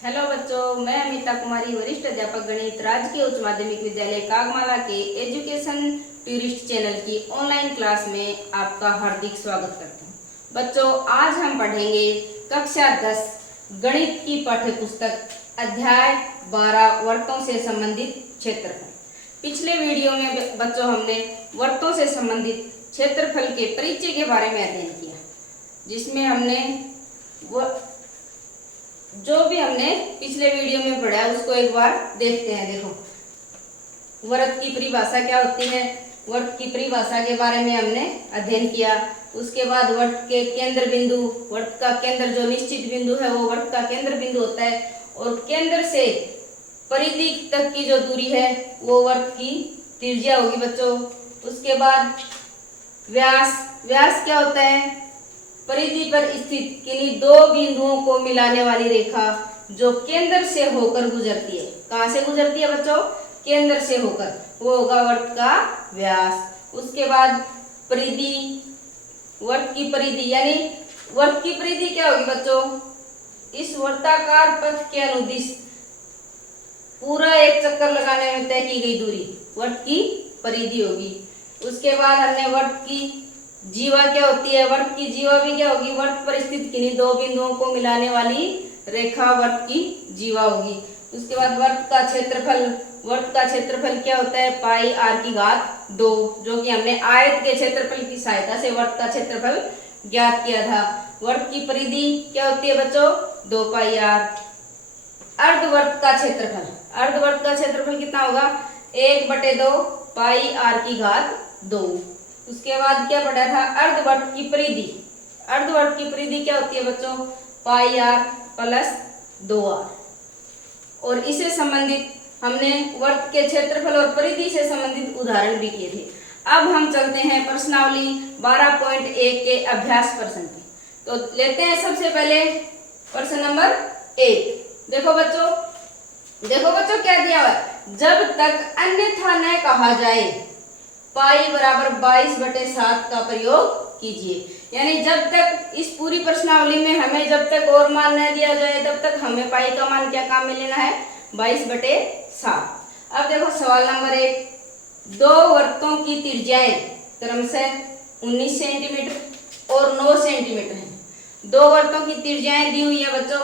Hello बच्चों, मैं अमिता कुमारी, वरिष्ठ अध्यापक गणित, राजकीय उच्च माध्यमिक विद्यालय कागमाला के एजुकेशन टूरिस्ट चैनल की ऑनलाइन क्लास में आपका हार्दिक स्वागत करता हूँ। बच्चों, आज हम पढ़ेंगे कक्षा 10 गणित की पाठ्य पुस्तक अध्याय 12 वर्तों से संबंधित क्षेत्रफल। पिछले वीडियो में बच्चों हमने वर्तों से संबंधित क्षेत्रफल के परिचय के बारे में अध्ययन किया, जिसमें हमने जो भी हमने पिछले वीडियो में पढ़ा है उसको एक बार देखते हैं। देखो, वर्त की परिभाषा क्या होती है, वर्त की परिभाषा के बारे में हमने अध्ययन किया। उसके बाद वर्त के केंद्र बिंदु, वर्त का केंद्र जो निश्चित बिंदु है वो वर्त का केंद्र बिंदु होता है, और केंद्र से परिधि तक की जो दूरी है वो वर्त की त्रिज्या होगी बच्चों। उसके बाद व्यास, व्यास क्या होता है, परिधि पर स्थित किन्हीं दो बिंदुओं को मिलाने वाली रेखा जो केंद्र से होकर गुजरती है। कहां से गुजरती है बच्चों? केंद्र से होकर, वो होगा वर्त का व्यास। उसके बाद परिधि, वर्त की परिधि, यानी वर्त की परिधि क्या होगी बच्चों? इस वर्ताकार पथ के अनुदिश पूरा एक चक्कर लगाने में तय की गई दूरी वर्त की परिधि होगी। उसके बाद हमने वर्त की जीवा क्या होती है, वर्त की जीवा भी क्या होगी? वर्त पर स्थित किन्हीं दो बिंदुओं को मिलाने वाली रेखा वर्त की जीवा होगी। उसके बाद वर्त का क्षेत्रफल, वर्त का क्षेत्रफल क्या होता है? पाई आर की घात 2, जो कि हमने आयत के क्षेत्रफल की सहायता से वर्त का क्षेत्रफल ज्ञात किया था। वर्त की परिधि क्या होती है बच्चों? 2 पाई आर। अर्धवर्त का क्षेत्रफल, अर्धवर्त का क्षेत्रफल कितना होगा? 1/2 पाई आर की घात 2। उसके बाद क्या पढ़ा था? अर्धवर्त की परिधि, अर्धवर्त की परिधि क्या होती है बच्चों? पाई आर प्लस 2r। और इससे संबंधित हमने वर्त के क्षेत्रफल और परिधि से संबंधित उदाहरण भी किए थे। अब हम चलते हैं प्रश्नावली 12.1 के अभ्यास प्रश्न पे। तो लेते हैं सबसे पहले प्रश्न नंबर 1। देखो बच्चों क्या दिया हुआ है? जब तक अन्यथा न कहा जाए पाई बराबर 22/7 का प्रयोग कीजिए। यानी जब तक इस पूरी प्रश्नावली में हमें जब तक और मान न दिया जाए तब तक हमें पाई का मान क्या काम में लेना है? 22/7। अब देखो सवाल नंबर 1, दो वर्तों की त्रिज्याएं क्रमशः 19 सेंटीमीटर और 9 सेंटीमीटर है। दो वर्तों की त्रिज्याएं दी हुई है बच्चों।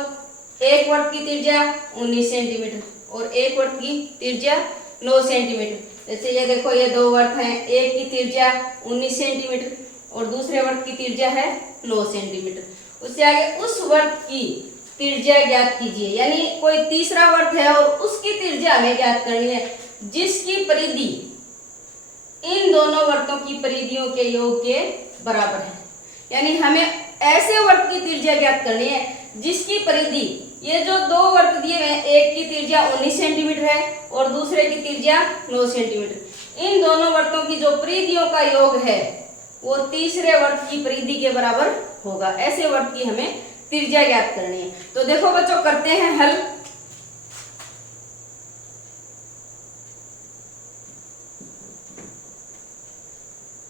एक वर्त की त्रिज्या 19 सेंटीमीटर और एक वर्त की त्रिज्या 9 सेंटीमीटर। जैसे ये देखो, ये दो वर्त हैं, एक की त्रिज्या 19 सेंटीमीटर और दूसरे वर्त की त्रिज्या है 9 सेंटीमीटर। उससे आगे उस वर्त की त्रिज्या ज्ञात कीजिए, यानी कोई तीसरा वर्त है और उसकी त्रिज्या हमें ज्ञात करनी है जिसकी परिधि इन दोनों वर्तों की परिधियों के योग के बराबर है। यानी हमें ऐसे वर्त की त्रिज्या ज्ञात करनी है जिसकी परिधि, ये जो दो वर्त दिए हैं, एक की त्रिज्या 19 सेंटीमीटर है और दूसरे की त्रिज्या 9 सेंटीमीटर, इन दोनों वर्तों की जो परिधियों का योग है वो तीसरे वर्त की परिधि के बराबर होगा। ऐसे वर्त की हमें त्रिज्या ज्ञात करनी है। तो देखो बच्चों, करते हैं हल।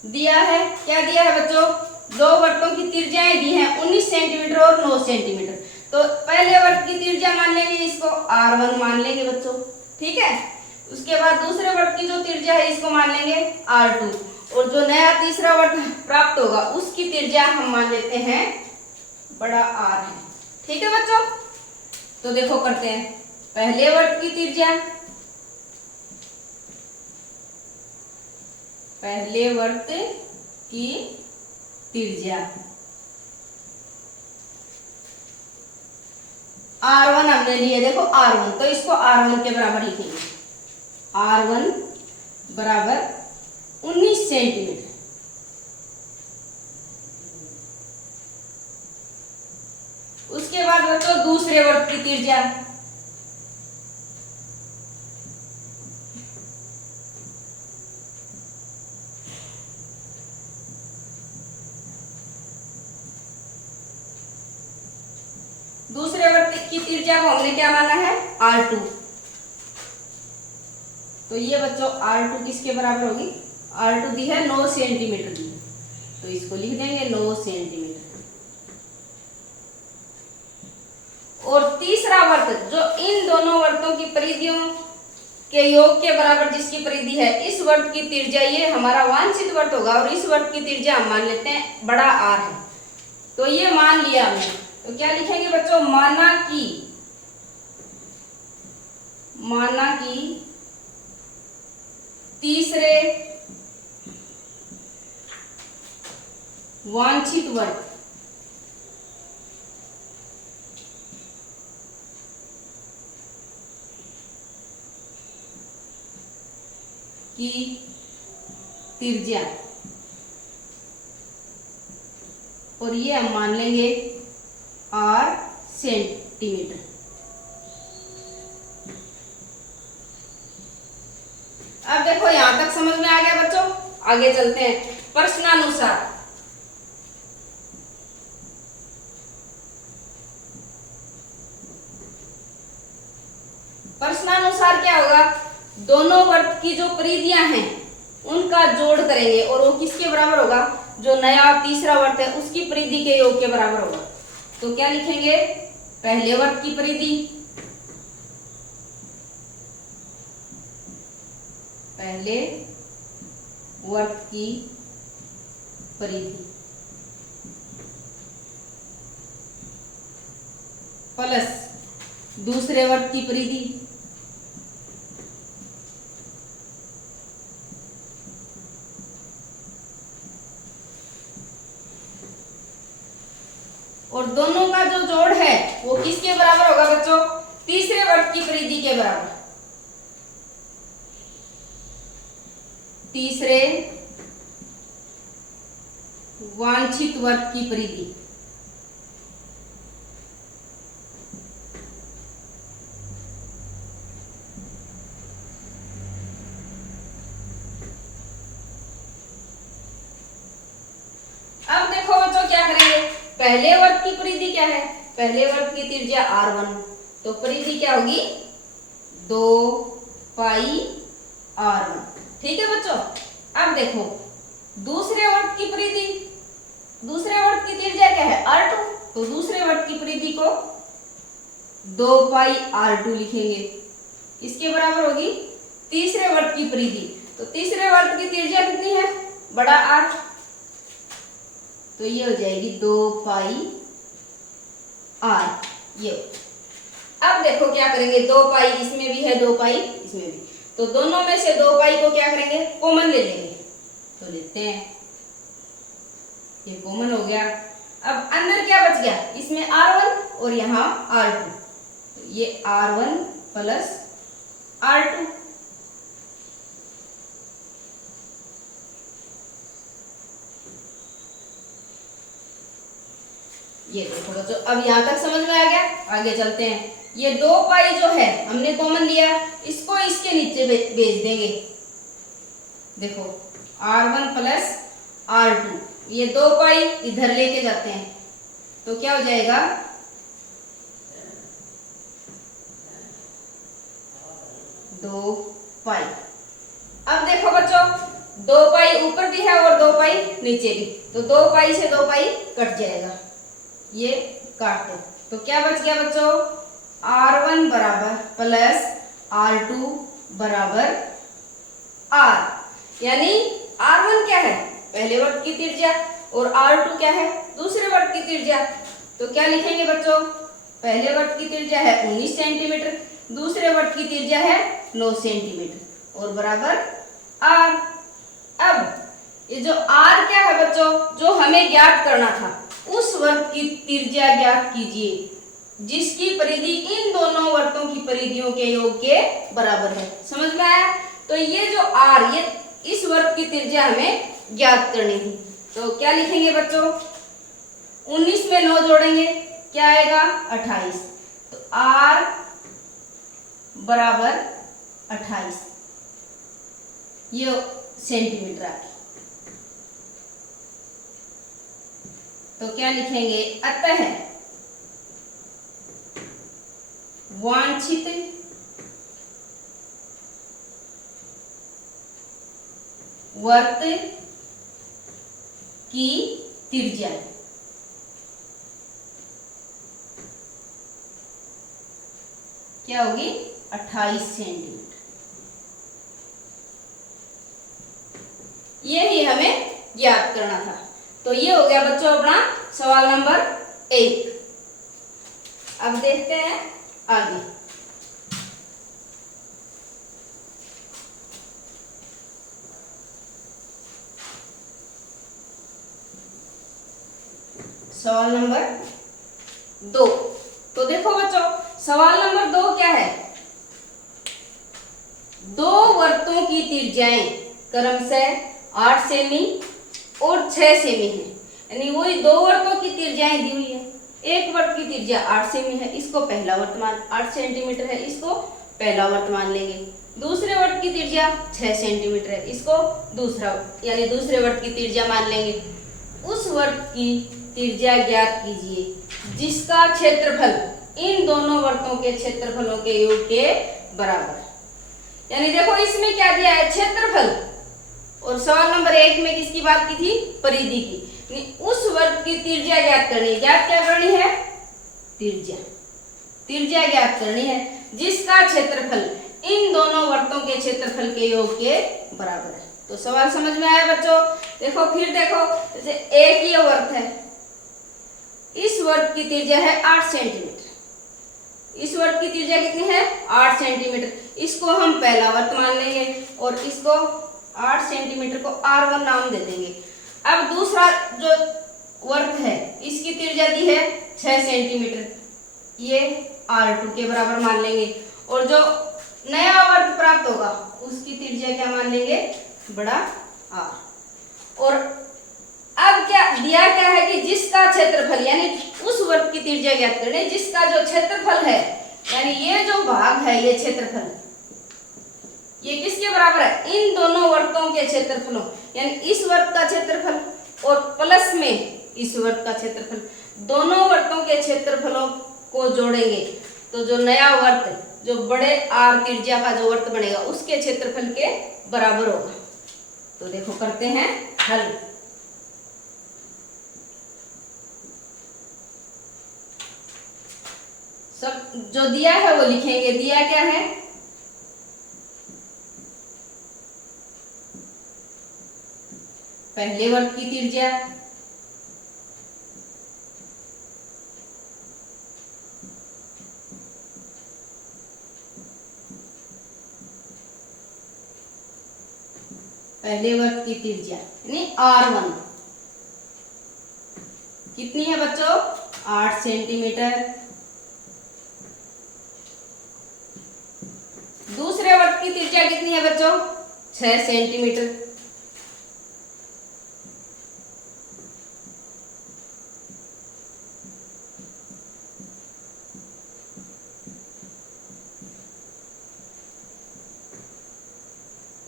दिया है, क्या दिया है बच्चों? दो वर्तों की त्रिज्याएं दी हैं 19 सेंटीमीटर और 9 सेंटीमीटर। तो पहले वर्त की त्रिज्या मान लेंगे, इसको r1 मान लेंगे बच्चों, ठीक है। उसके बाद दूसरे वर्त की जो त्रिज्या है इसको मान लेंगे r2, और जो नया तीसरा वर्त प्राप्त होगा उसकी त्रिज्या हम मान लेते हैं बड़ा R है, ठीक है बच्चों। तो देखो करते हैं, पहले वर्त की त्रिज्या, पहले वर्त की त्रिज्या R1 हमने लिए, देखो R1, तो इसको R1 के बराबर लिखेंगे। R1 बराबर 19 सेंटीमीटर। उसके बाद बच्चों दूसरे वर्त की त्रिज्या, दूसरे वर्त की त्रिज्या को हमने क्या माना है? R2। तो ये बच्चों R2 किसके बराबर होगी? R2 दी है 9 सेंटीमीटर दी, तो इसको लिख देंगे 9 सेंटीमीटर। और तीसरा वर्त जो इन दोनों वर्तों की परिधियों के योग के बराबर जिसकी परिधि है, इस वर्त की त्रिज्या ये हमारा वांछित वर्त होगा और इस वर्त की त्रिज्या हम मान लेते हैं बड़ा आर है। तो ये मान लिया हमने, तो क्या लिखेंगे बच्चों, माना कि तीसरे वांछित वर्त की त्रिज्या, और ये हम मान लेंगे आर सेंटीमीटर। अब देखो यहां तक समझ में आ गया बच्चों, आगे चलते हैं प्रश्नानुसार। प्रश्नानुसार क्या होगा, दोनों वर्त की जो परिधियां हैं उनका जोड़ करेंगे और वो किसके बराबर होगा, जो नया तीसरा वर्त है उसकी परिधि के योग के बराबर होगा। तो क्या लिखेंगे, पहले वर्त की परिधि, पहले वर्त की परिधि प्लस दूसरे वर्त की परिधि और दोनों का जो जोड़ है वो किसके बराबर होगा बच्चों, तीसरे वर्त की परिधि के बराबर। तीसरे वांछित वर्त की परिधि अब देखो बच्चों क्या करेंगे, पहले वर्त की परिधि क्या है, पहले वर्त की त्रिज्या r1, तो परिधि क्या होगी 2 पाई r1। ठीक है बच्चों। अब देखो दूसरे वर्त की परिधि, दूसरे वर्त की त्रिज्या क्या है r2, तो दूसरे वर्त की परिधि को 2 पाई r2 लिखेंगे, इसके बराबर होगी तीसरे वर्त की परिधि। तो तीसरे वर्त की त्रिज्या कितनी है, बड़ा r, तो ये हो जाएगी 2 पाई r ये। अब देखो क्या करेंगे, 2 पाई इसमें भी है, 2 पाई इसमें भी, तो दोनों में से 2 पाई को क्या करेंगे, कॉमन ले लेंगे। तो लेते हैं, ये कॉमन हो गया। अब अंदर क्या बच गया, इसमें r1 और यहाँ r2, तो ये r1 प्लस r2। ये देखो बच्चों, अब यहां तक समझ में आ गया। आगे चलते हैं, ये 2 पाई जो है हमने कॉमन लिया, इसको इसके नीचे भेज देंगे। देखो r1 प्लस r2, ये 2 पाई इधर लेके जाते हैं, तो क्या हो जाएगा 2 पाई। अब देखो बच्चों 2 पाई ऊपर भी है और 2 पाई नीचे भी, तो 2 पाई से 2 पाई कट जाएगा, ये काट दो, तो क्या बच गया बच्चों, r1 बराबर प्लस r2 बराबर r, यानी r1 क्या है, पहले वर्त की त्रिज्या, और r2 क्या है, दूसरे वर्त की त्रिज्या। तो क्या लिखेंगे बच्चों, पहले वर्त की त्रिज्या है 19 सेंटीमीटर, दूसरे वर्त की त्रिज्या है 9 सेंटीमीटर और बराबर r। अब ये जो r क्या है बच्चों, जो हमें ज्ञात करना था, उस वर्त की त्रिज्या ज्ञात कीजिए जिसकी परिधि इन दोनों वर्तों की परिधियों के योग के बराबर है। समझ में आया। तो ये जो r, ये इस वर्त की त्रिज्या हमें ज्ञात करनी थी। तो क्या लिखेंगे बच्चों, 19 में 9 जोड़ेंगे, क्या आएगा 28, तो r बराबर 28 ये सेंटीमीटर आ गया। तो क्या लिखेंगे, अतः वांछित वर्त की त्रिज्या क्या होगी 28 सेंटीमीटर। ये ही हमें ज्ञात करना था। तो ये हो गया बच्चों अपना सवाल नंबर 1। अब देखते हैं आगे। सवाल नंबर 2। तो देखो बच्चों, सवाल नंबर 2 क्या है? दो वृत्तों की त्रिज्याएं क्रमशः 8 सेमी और 6 सेमी है। यानी वही दो वृत्तों की त्रिज्याएं दी हुई है। एक वृत्त की त्रिज्या 8 सेमी है, इसको पहला वृत्त मान, 8 सेंटीमीटर है, इसको पहला वृत्त मान लेंगे। दूसरे वृत्त की त्रिज्या 6 सेंटीमीटर है, इसको दूसरा यानी दूसरे वृत्त की त्रिज्या मान लेंगे। उस वृत्त की त्रिज्या ज्ञात कीजिए जिसका क्षेत्रफल इन दोनों वृत्तों के क्षेत्रफलों के योग के बराबर। यानी देखो इसमें क्या दिया है? क्षेत्रफल। और सवाल नंबर 1 में किसकी बात की थी? परिधि की। उस वृत्त की त्रिज्या ज्ञात करनी है। ज्ञात क्या करनी है? त्रिज्या। त्रिज्या ज्ञात करनी है जिसका क्षेत्रफल इन दोनों वृत्तों के क्षेत्रफल के योग के बराबर है। तो सवाल समझ में आया बच्चों? देखो फिर देखो, जैसे एक ये वृत्त है, इस वृत्त की त्रिज्या है 8 सेंटीमीटर। इस वृत्त की त्रिज्या कितनी है? 8 सेंटीमीटर। इसको हम पहला वृत्त मान लेंगे और इसको 8 सेंटीमीटर को R1 नाम दे देंगे। अब दूसरा जो वृत्त है इसकी त्रिज्या दी है 6 सेंटीमीटर, ये R2 के बराबर मान लेंगे। और जो नया वृत्त प्राप्त होगा उसकी त्रिज्या क्या मान लेंगे? बड़ा R। और अब क्या दिया क्या है कि जिसका क्षेत्रफल, यानी उस वृत्त की त्रिज्या ज्ञात करनी है जिसका जो क्षेत्रफल है, यानी ये जो भाग है ये क्षेत्रफल, ये किसके बराबर है? इन दोनों वृत्तों के क्षेत्रफलों, यानी इस वृत्त का क्षेत्रफल और प्लस में इस वृत्त का क्षेत्रफल, दोनों वृत्तों के क्षेत्रफलों को जोड़ेंगे तो जो नया वृत्त, जो बड़े R त्रिज्या का जो वृत्त बनेगा उसके क्षेत्रफल के बराबर होगा। तो देखो करते हैं हल। सब जो दिया है वो लिखेंगे। दिया क्या है? पहले वृत्त की त्रिज्या, पहले वृत्त की त्रिज्या यानी R1 कितनी है बच्चों? 8 सेंटीमीटर। दूसरे वृत्त की त्रिज्या कितनी है बच्चों? 6 सेंटीमीटर।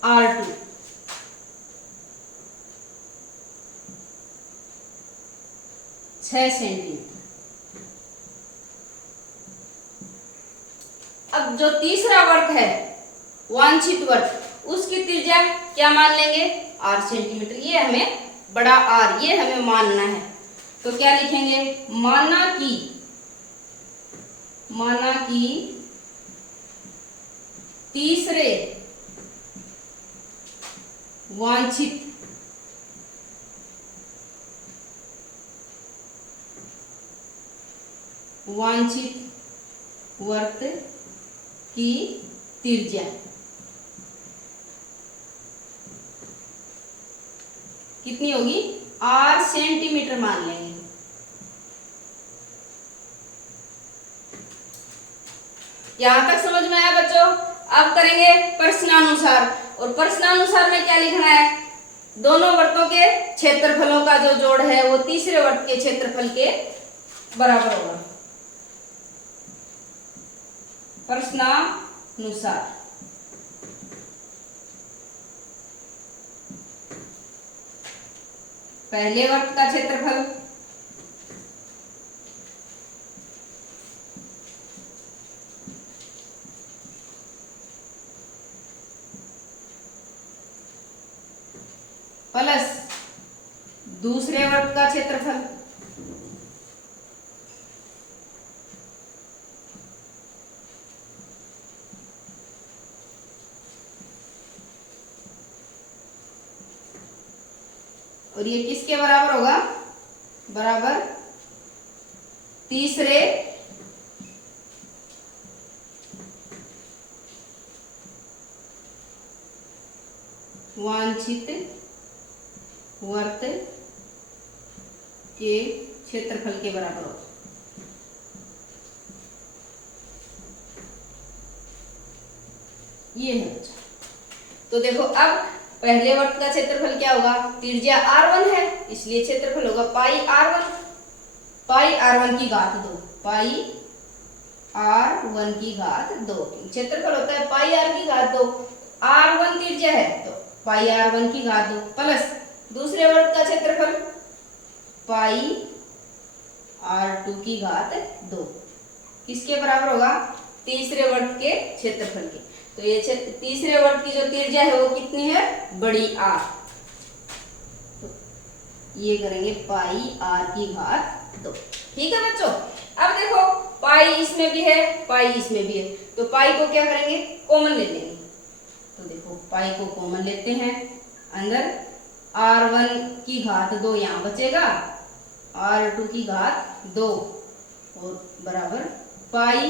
R2 6 centimetre. अब जो तीसरा वृत्त है वांछित वृत्त, उसकी त्रिज्या क्या मान लेंगे? 8 सेंटीमीटर। ये हमें बड़ा R ये हमें मानना है। तो क्या लिखेंगे? माना कि तीसरे वांछित वृत्त की त्रिज्या कितनी होगी? 8 सेंटीमीटर मान लेंगे। यहां तक समझ में आया बच्चों? अब करेंगे प्रश्नानुसार। और प्रश्नानुसार में क्या लिखना है? दोनों वृत्तों के क्षेत्रफलों का जो जोड़ है वो तीसरे वृत्त के क्षेत्रफल के बराबर होगा। प्रश्नानुसार पहले वृत्त का क्षेत्रफल प्लस दूसरे वृत्त का क्षेत्रफल और ये किसके बराबर होगा, बराबर तीसरे वांछित वर्त के क्षेत्रफल के बराबर होगा। ये है बच्चा। तो देखो अब पहले वर्त का क्षेत्रफल क्या होगा, त्रिज्या r1 है, इसलिए क्षेत्रफल होगा पाई r1, पाई r1 की घात 2, पाई r1 की घात 2, क्षेत्रफल होता है पाई r की घात 2, r1 त्रिज्या है तो पाई r1 की घात 2 प्लस दूसरे वर्त का क्षेत्रफल पाई r2 की घात 2, किसके बराबर होगा, तीसरे वर्त के क्षेत्रफल के। तो ये तीसरे वर्त की जो त्रिज्या है वो कितनी है, बड़ी r, तो ये करेंगे पाई r की घात 2। ठीक है बच्चों। अब देखो पाई इसमें भी है, पाई इसमें भी है, तो पाई को क्या करेंगे, कॉमन ले लेंगे। तो देखो पाई को कॉमन लेते हैं, अंदर r1 की घात 2 यहाँ बचेगा, r2 की घात 2 और बराबर पाई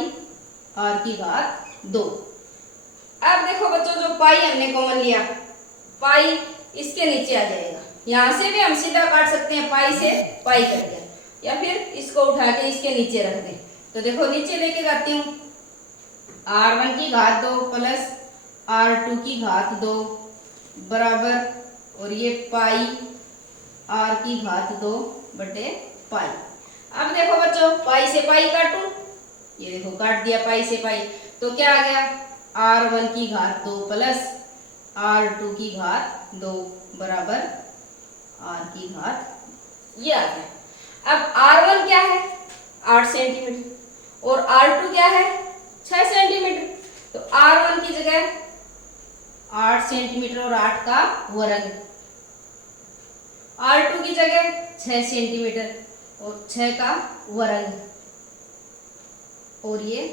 r की घात 2। अब देखो बच्चों जो पाई हमने कॉमन लिया, पाई इसके नीचे आ जाएगा, यहाँ से भी हम सीधा काट सकते हैं, पाई से पाई कट गया, या फिर इसको उठा के इसके नीचे रख दें। तो देखो नीचे लेके जाती हूँ, r1 की घात 2 प्लस r2 की घात 2 बराबर, और ये पाई r की घात 2 बटे पाई। अब देखो बच्चों पाई से पाई काटूं, ये देखो काट दिया पाई से पाई, तो क्या आ गया, r1 की घात 2 प्लस r2 की घात 2 बराबर r की घात, ये आ गया। अब r1 क्या है, 8 सेंटीमीटर, और r2 क्या है, 6 सेंटीमीटर, तो r1 की जगह 8 सेंटीमीटर और 8 का वर्ग, r2 की जगह 6 सेंटीमीटर और 6 का वर्ग, और ये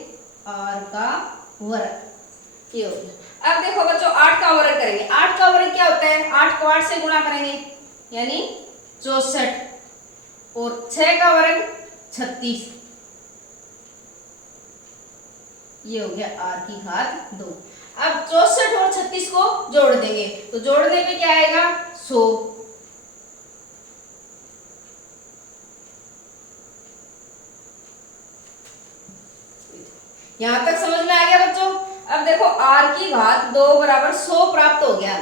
r का वर्ग, ये हो गया। अब देखो बच्चों 8 का वर्ग करेंगे, 8 का वर्ग क्या होता है, 8 को 8 से गुणा करेंगे यानी 64, और 6 का वर्ग 36, ये हो गया r की घात 2। अब 64 और 36 को जोड़ देंगे, तो जोड़ने पे क्या आएगा, 100। यहां तक समझ में आ गया बच्चों। अब देखो r की घात 2 बराबर 100 प्राप्त हो गया,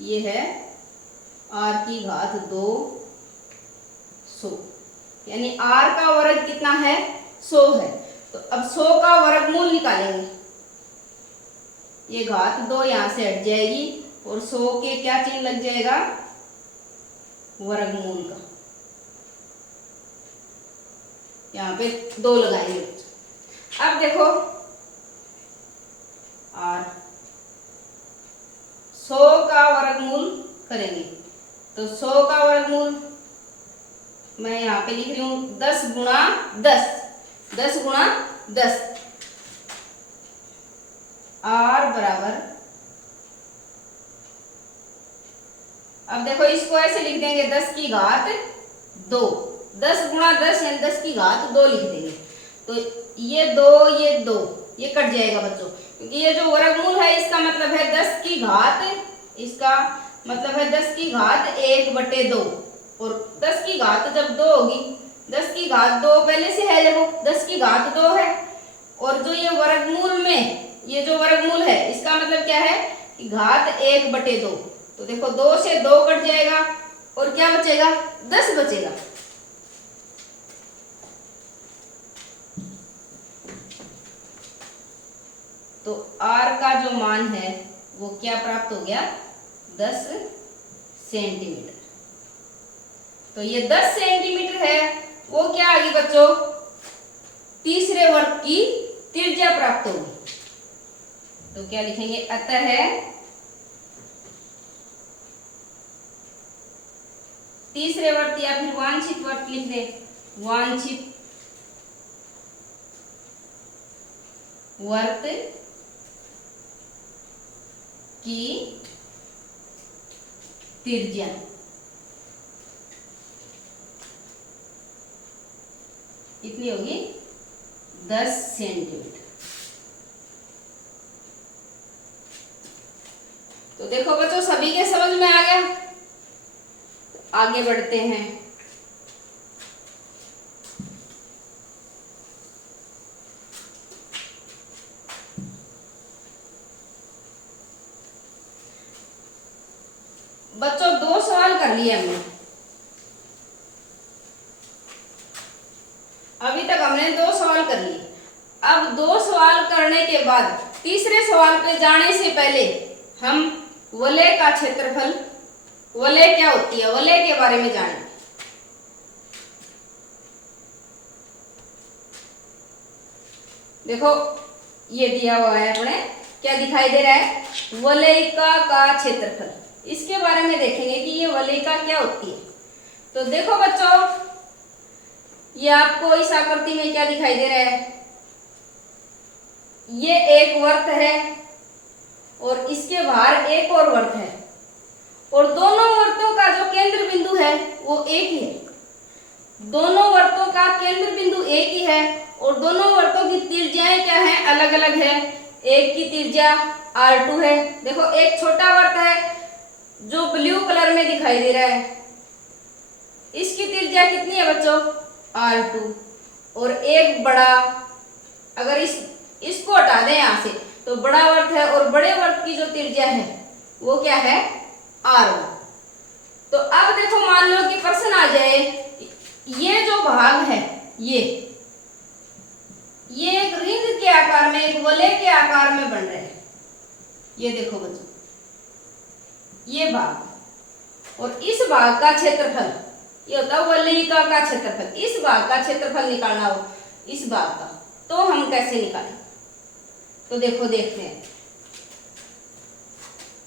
ये है r की घात 2 100, यानी r का वर्ग कितना है, 100 है। तो अब 100 का वर्गमूल निकालेंगे, ये घात 2 यहां से हट जाएगी और 100 के क्या चिन्ह लग जाएगा, वर्गमूल का, यहाँ पे 2 लगाएंगे। अब देखो r 100 का वर्गमूल करेंगे, तो 100 का वर्गमूल मैं यहाँ पे लिख रही हूँ 10 गुणा 10, 10 गुणा 10, r बराबर, अब देखो इसको ऐसे लिख देंगे 10 की घात 2, 10 गुणा 10 यानी 10 की घात 2 लिख देंगे। तो ये 2 ये कट जाएगा बच्चों, क्योंकि ये जो वर्गमूल है इसका मतलब है 10 की घात, इसका मतलब है 10 की घात 1 बटे 2, और 10 की घात जब 2 होगी, 10 की घात 2 पहले से है, देखो 10 की घात 2 है, और जो ये वर्गमूल में ये जो वर्गमूल है इसका मतलब क्या है कि घात 1 बटे 2, तो देखो 2 से 2 कट जाएगा और क्या बचेगा, 10 बचेगा। तो r का जो मान है वो क्या प्राप्त हो गया, 10 सेंटीमीटर। तो ये 10 सेंटीमीटर है, वो क्या आ गई बच्चों, तीसरे वर्ग की त्रिज्या प्राप्त होगी। तो क्या लिखेंगे, अतः तीसरे वर्त या फिर वांछित वर्त लिख दे, वांछित वर्त की त्रिज्या, कितनी होगी 10 सेंटीमीटर। तो देखो बच्चों सभी के समझ में आ गया। आगे बढ़ते हैं। बच्चों 2 सवाल कर लिए हमने। अभी तक हमने 2 सवाल कर लिए। अब 2 सवाल करने के बाद तीसरे सवाल पे जाने से पहले हम वलय का क्षेत्रफल, वलय क्या होती है, वलय के बारे में जानेंगे। देखो ये दिया हुआ है अपने, क्या दिखाई दे रहा है, वलयिका का क्षेत्रफल। इसके बारे में देखेंगे कि ये वलयिका क्या होती है। तो देखो बच्चों ये आपको इस आकृति में क्या दिखाई दे रहा है, ये एक वर्त है और इसके बाहर एक और वर्त है और दोनों वर्तों का जो केंद्र बिंदु है वो एक ही है। दोनों वर्तों का केंद्र बिंदु एक ही है और दोनों वर्तों की त्रिज्याएं क्या हैं, अलग अलग है। एक की त्रिज्या R2 है। देखो एक छोटा वर्त है जो ब्लू कलर में दिखाई दे रहा है, इसकी त्रिज्या कितनी है बच्चों, R2। और एक बड़ा, अगर इसको हटा दें यहां से तो बड़ा वर्त है और बड़े वर्त की जो त्रिज्या है वो क्या है, R1। तो अब देखो मान लो कि प्रश्न आ जाए, ये जो भाग है ये एक रिंग के आकार में, एक वलय के आकार में बन रहे हैं। ये देखो बच्चों ये भाग और इस भाग का क्षेत्रफल, ये होता है वलयिका का क्षेत्रफल। इस भाग का क्षेत्रफल निकालना हो, इस भाग का, तो हम कैसे निकालें। तो देखो देखते हैं।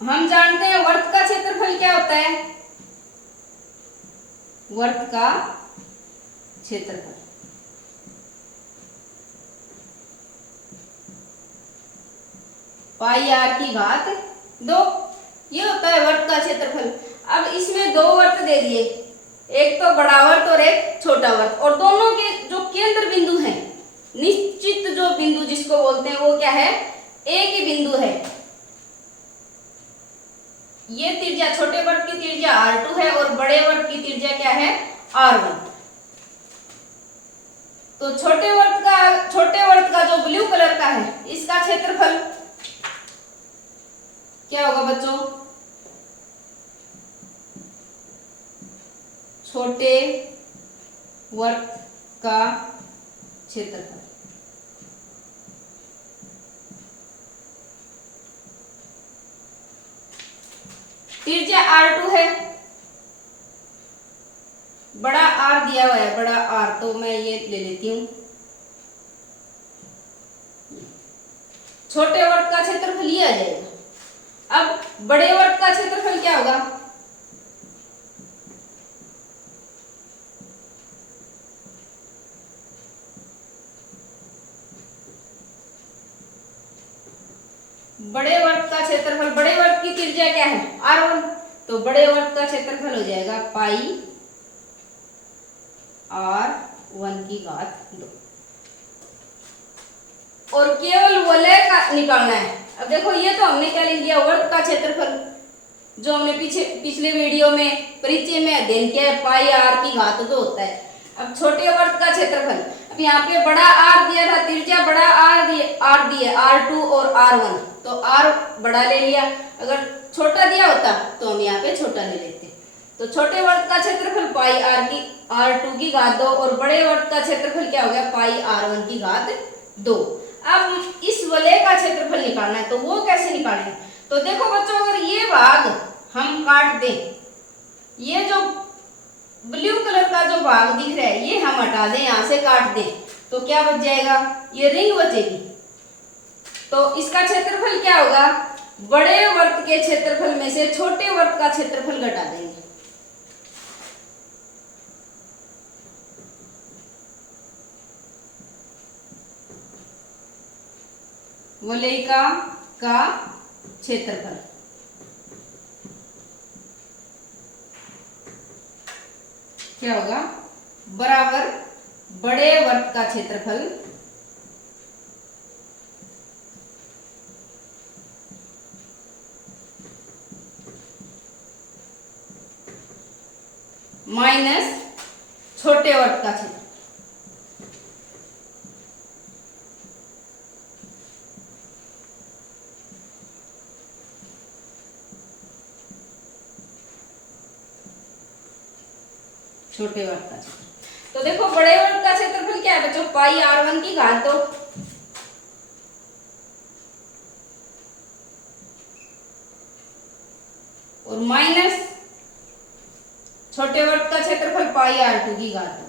हम जानते हैं वर्त का क्षेत्रफल क्या होता है, वर्त का क्षेत्रफल पाई r की घात 2, ये होता है वर्त का क्षेत्रफल। अब इसमें 2 वर्त दे दिए, एक तो बड़ा वर्त और एक छोटा वर्त, और दोनों के जो केंद्र बिंदु हैं, निश्चित जो बिंदु जिसको बोलते हैं वो क्या है, एक ही बिंदु है। ये त्रिज्या, छोटे वर्त की त्रिज्या R2 है और बड़े वर्त की त्रिज्या क्या है, R1। तो छोटे वर्त का जो ब्लू कलर का है इसका क्षेत्रफल क्या होगा बच्चों, छोटे वर्त का क्षेत्रफल। त्रिज्या R2 है, बड़ा R दिया हुआ है, बड़ा R, तो मैं ये ले लेती हूं। छोटे वर्त का क्षेत्रफल ये आ जाएगा। अब बड़े वर्त का क्षेत्रफल क्या होगा, बड़े वर्त का क्षेत्रफल, बड़े वर्त की त्रिज्या क्या है, R1, तो बड़े वर्त का क्षेत्रफल हो जाएगा पाई R1 की घात 2। और केवल वलय का निकालना है। अब देखो ये तो हमने क्या लिख दिया, वर्त का क्षेत्रफल, जो हमने पिछले वीडियो में परिचय में अध्ययन किया है, पाई R की घात 2 होता है। अब छोटे वर्त का क्षेत्रफल, अब यहाँ पे बड़ा R दिया था, त्रिज्या बड़ा R दिया R2 और R1, तो R बड़ा ले लिया। अगर छोटा दिया होता तो हम यहाँ पे छोटा ले लेते। तो छोटे वर्त का क्षेत्रफल पाई R2 की घात 2 और बड़े वर्त का क्षेत्रफल क्या हो गया, पाई R1 की घात 2। अब इस वलय का क्षेत्रफल निकालना है, तो वो कैसे निकालेंगे। तो देखो बच्चों अगर ये भाग हम काट दें, ये जो ब्लू कलर का जो भाग दिख रहा है ये हम हटा दें, यहां से काट दें, तो क्या बच जाएगा, ये रिंग बचेगी। तो इसका क्षेत्रफल क्या होगा, बड़े वर्त के क्षेत्रफल में से छोटे वर्त का क्षेत्रफल घटा देंगे। वलयिका का क्षेत्रफल क्या होगा, बराबर बड़े वर्त का क्षेत्रफल माइनस छोटे वर्त का क्षेत्रफल। छोटे वर्त का क्षेत्रफल। तो देखो बड़े वर्त का क्षेत्रफल क्या है बच्चों, पाई r1 की घात 2 और माइनस छोटे वर्त का क्षेत्रफल पाई r2 की घात 2।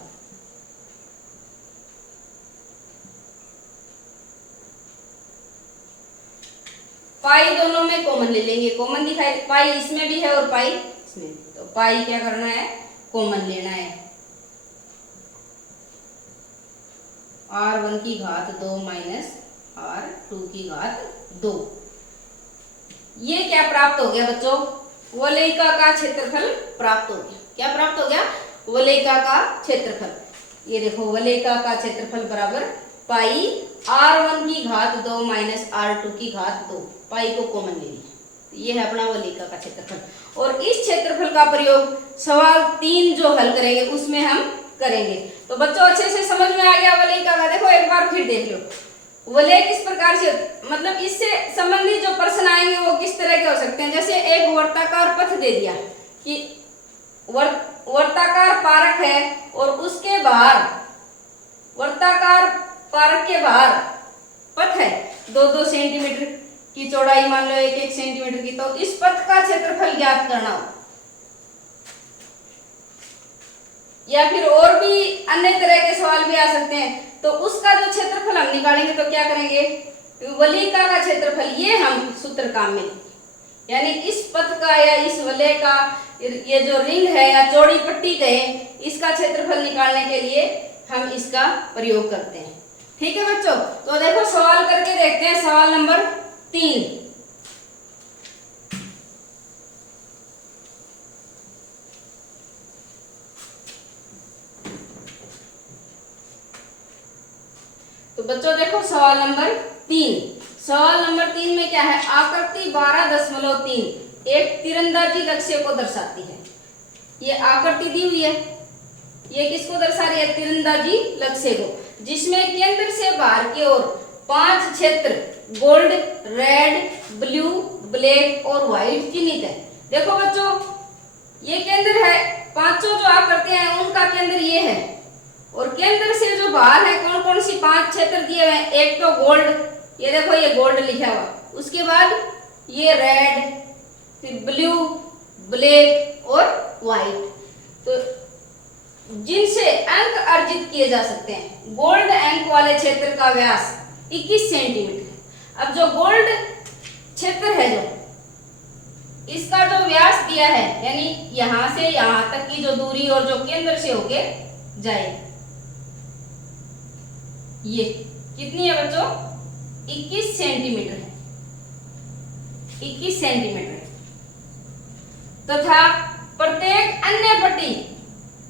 पाई दोनों में कॉमन ले लेंगे, कॉमन दिखाई, पाई इसमें भी है और पाई इसमें भी, तो पाई क्या करना है, कॉमन लेना है। r1 की घात 2 माइनस r2 की घात 2। ये क्या प्राप्त हो गया बच्चों, वलयिका का क्षेत्रफल प्राप्त हो गया। क्या प्राप्त हो गया, वलयिका का क्षेत्रफल। ये देखो वलयिका का क्षेत्रफल बराबर पाई r1 की घात 2 माइनस r2 की घात 2, पाई को कॉमन ले लिया। ये है अपना वलयिका का क्षेत्रफल। और इस क्षेत्रफल का प्रयोग सवाल 3 जो हल करेंगे उसमें हम करेंगे। तो बच्चों अच्छे से समझ में आ गया वलयिका का। देखो एक बार फिर देख लो, वलय किस प्रकार से, मतलब इससे संबंधित जो प्रश्न आएंगे वो किस तरह के हो सकते हैं। जैसे एक वर्ताकार पथ दे दिया कि वर्ताकार पारक है और उसके बाहर, वर्ताकार पारक के बाहर पथ है 2-2 सेंटीमीटर की चौड़ाई, मान लो 1-1 सेंटीमीटर की, तो इस पथ का क्षेत्रफल ज्ञात करना हो। या फिर और भी अन्य तरह के सवाल भी आ सकते हैं, तो उसका जो क्षेत्रफल हम निकालेंगे तो क्या करेंगे, वलयिका का क्षेत्रफल, ये हम सूत्र काम में, यानी इस पथ का या इस वलय का, ये जो रिंग है या चौड़ी पट्टी कहे, इसका क्षेत्रफल निकालने के लिए हम इसका प्रयोग करते हैं। ठीक है बच्चों, तो देखो सवाल करके देखते हैं। सवाल नंबर 3, तो बच्चों देखो सवाल नंबर 3। सवाल नंबर 3 में क्या है, आकृति 12.3 एक तीरंदाजी लक्ष्य को दर्शाती है। ये आकृति दी हुई है, ये किसको दर्शा रही है, तीरंदाजी लक्ष्य को, जिसमें केंद्र से बाहर की ओर 5 क्षेत्र गोल्ड, रेड, ब्लू, ब्लैक और व्हाइट चिन्हित है। देखो बच्चों ये केंद्र है, पांचों जो आकृतियां हैं उनका केंद्र ये है, और केंद्र से जो बाहर है कौन कौन सी 5 क्षेत्र दिए हुए हैं। एक तो गोल्ड, ये देखो ये गोल्ड लिखा हुआ, उसके बाद ये रेड, फिर ब्लू, ब्लैक और व्हाइट, तो जिनसे अंक अर्जित किए जा सकते हैं। गोल्ड अंक वाले क्षेत्र का व्यास 21 सेंटीमीटर है। अब जो गोल्ड क्षेत्र है, जो इसका जो व्यास दिया है, यानी यहां से यहां तक की जो दूरी और जो केंद्र से होके जाए, ये कितनी है बच्चों, 21 सेंटीमीटर है, 21 सेंटीमीटर है। तथा प्रत्येक अन्य पट्टी,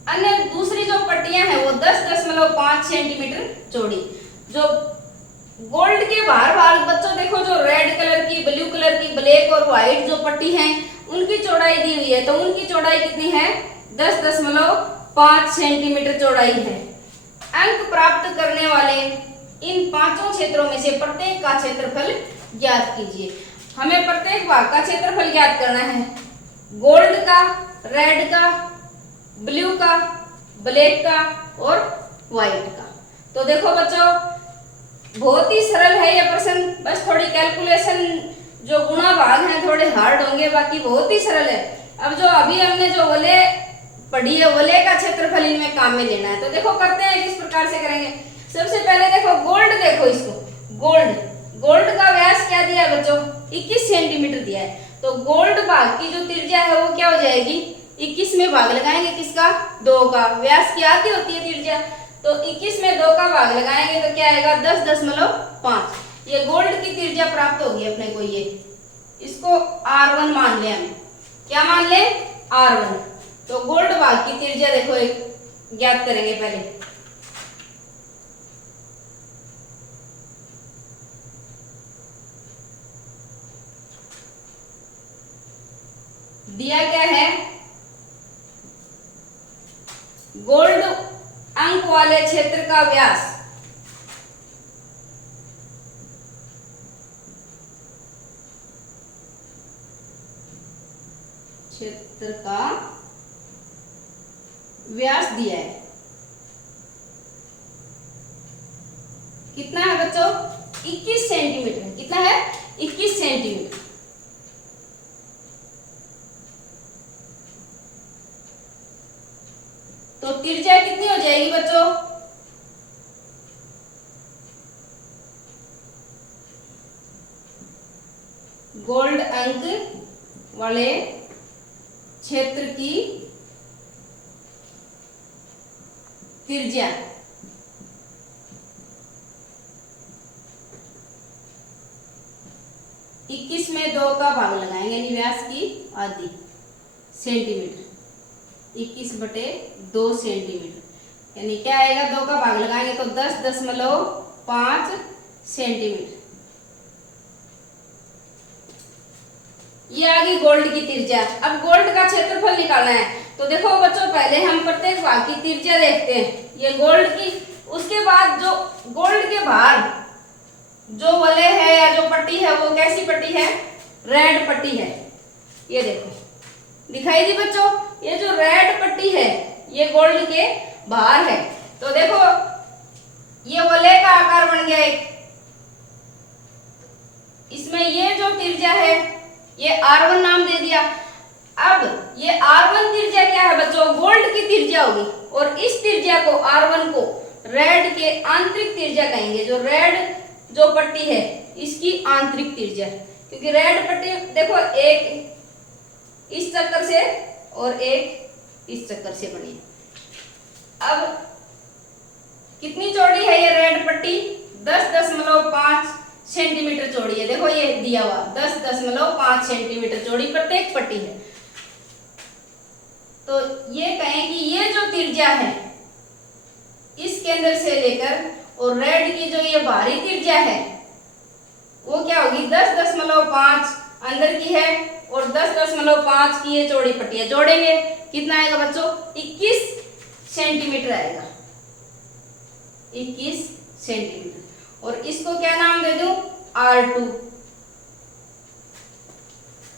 अन्य दूसरी जो पट्टियां हैं वो 10.5 सेंटीमीटर चौड़ी। जो गोल्ड के बाहर बच्चों देखो, जो रेड कलर की, ब्लू कलर की, ब्लैक और व्हाइट जो पट्टी हैं उनकी चौड़ाई दी हुई है, तो उनकी चौड़ाई कितनी है, 10.5 सेंटीमीटर चौड़ाई है। अंक प्राप्त करने वाले इन 5 क्षेत्रों में से प्रत्येक का क्षेत्रफल ज्ञात कीजिए। हमें प्रत्येक भाग का क्षेत्रफल ज्ञात करना है, गोल्ड का, रेड का, ब्लू का, ब्लैक का और व्हाइट का। तो देखो बच्चों बहुत ही सरल है ये प्रश्न, बस थोड़ी कैलकुलेशन, जो गुणा भाग हैं थोड़े हार्ड होंगे, बाकी बहुत ही सरल है। अब जो अभी हमने जो वलय पढ़ी है, वलय का क्षेत्रफल इनमें काम में लेना है। तो देखो करते हैं किस प्रकार से करेंगे। सबसे पहले देखो गोल्ड, देखो इसको, गोल्ड का व्यास क्या दिया है बच्चों, 21 सेंटीमीटर दिया है। तो गोल्ड भाग की जो त्रिज्या है वो क्या हो जाएगी, 21 में भाग लगाएंगे किसका, 2 का। व्यास की आती होती है त्रिज्या, तो 21 में 2 का भाग लगाएंगे तो क्या आएगा, 10.5। ये गोल्ड की त्रिज्या प्राप्त होगी अपने को। ये इसको R1 मान ले, हम क्या मान ले, R1। तो गोल्ड भाग की त्रिज्या देखो एक ज्ञात करेंगे पहले, दिया क्या है, गोल्ड अंक वाले क्षेत्र का व्यास दिया है। कितना है बच्चों, 21 सेंटीमीटर। कितना है, 21 सेंटीमीटर। तो त्रिज्या कितनी हो जाएगी बच्चों, गोल्ड अंक वाले क्षेत्र की त्रिज्या इक्कीस में 2 का भाग लगाएंगे, यानी व्यास की आधी सेंटीमीटर, 21/2 सेंटीमीटर, यानी क्या आएगा, 2 का भाग लगाएंगे तो 10.5 सेंटीमीटर। ये आ गई गोल्ड की त्रिज्या। अब गोल्ड का क्षेत्रफल निकालना है। तो देखो बच्चों, पहले हम प्रत्येक भाग की त्रिज्या देखते हैं, ये गोल्ड की। उसके बाद जो गोल्ड के बाहर जो वलय है या जो पट्टी है वो कैसी पट्टी है, रेड पट्टी है। ये देखो दिखाई दी बच्चों, ये जो रेड पट्टी है ये गोल्ड के बाहर है। तो देखो ये वलय का आकार बन गया एक, इसमें ये जो त्रिज्या है ये R1 नाम दे दिया। अब ये R1 त्रिज्या क्या है बच्चों, गोल्ड की त्रिज्या होगी, और इस त्रिज्या को R1 को रेड के आंतरिक त्रिज्या कहेंगे। जो रेड जो पट्टी है इसकी आंतरिक त्रिज्या, क्योंकि रेड पट्टी देखो एक इस चक्कर से और एक इस चक्कर से बनी है। अब कितनी चौड़ी है ये रेड पट्टी, 10.5 सेंटीमीटर चौड़ी है। देखो ये दिया हुआ 10.5 सेंटीमीटर चौड़ी प्रत्येक पट्टी है। तो ये कहें कि ये जो त्रिज्या है इस केंद्र से लेकर और रेड की जो ये बाहरी त्रिज्या है वो क्या होगी, 10.5 अंदर की है और 10.5 की ये चौड़ी पट्टी है। जोड़ेंगे कितना आएगा बच्चों, 21 सेंटीमीटर आएगा, 21 सेंटीमीटर। और इसको क्या नाम दे दूं, R2।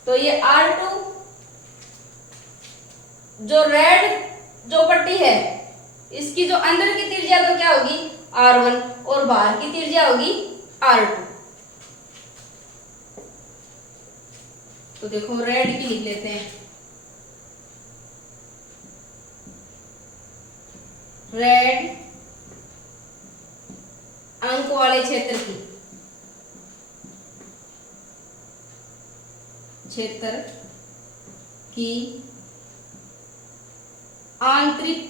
तो ये R2 जो रेड जो पट्टी है इसकी जो अंदर की त्रिज्या तो क्या होगी, R1, और बाहर की त्रिज्या होगी R2। तो देखो रेड की लिख लेते हैं, रेड अंक वाले क्षेत्र की आंतरिक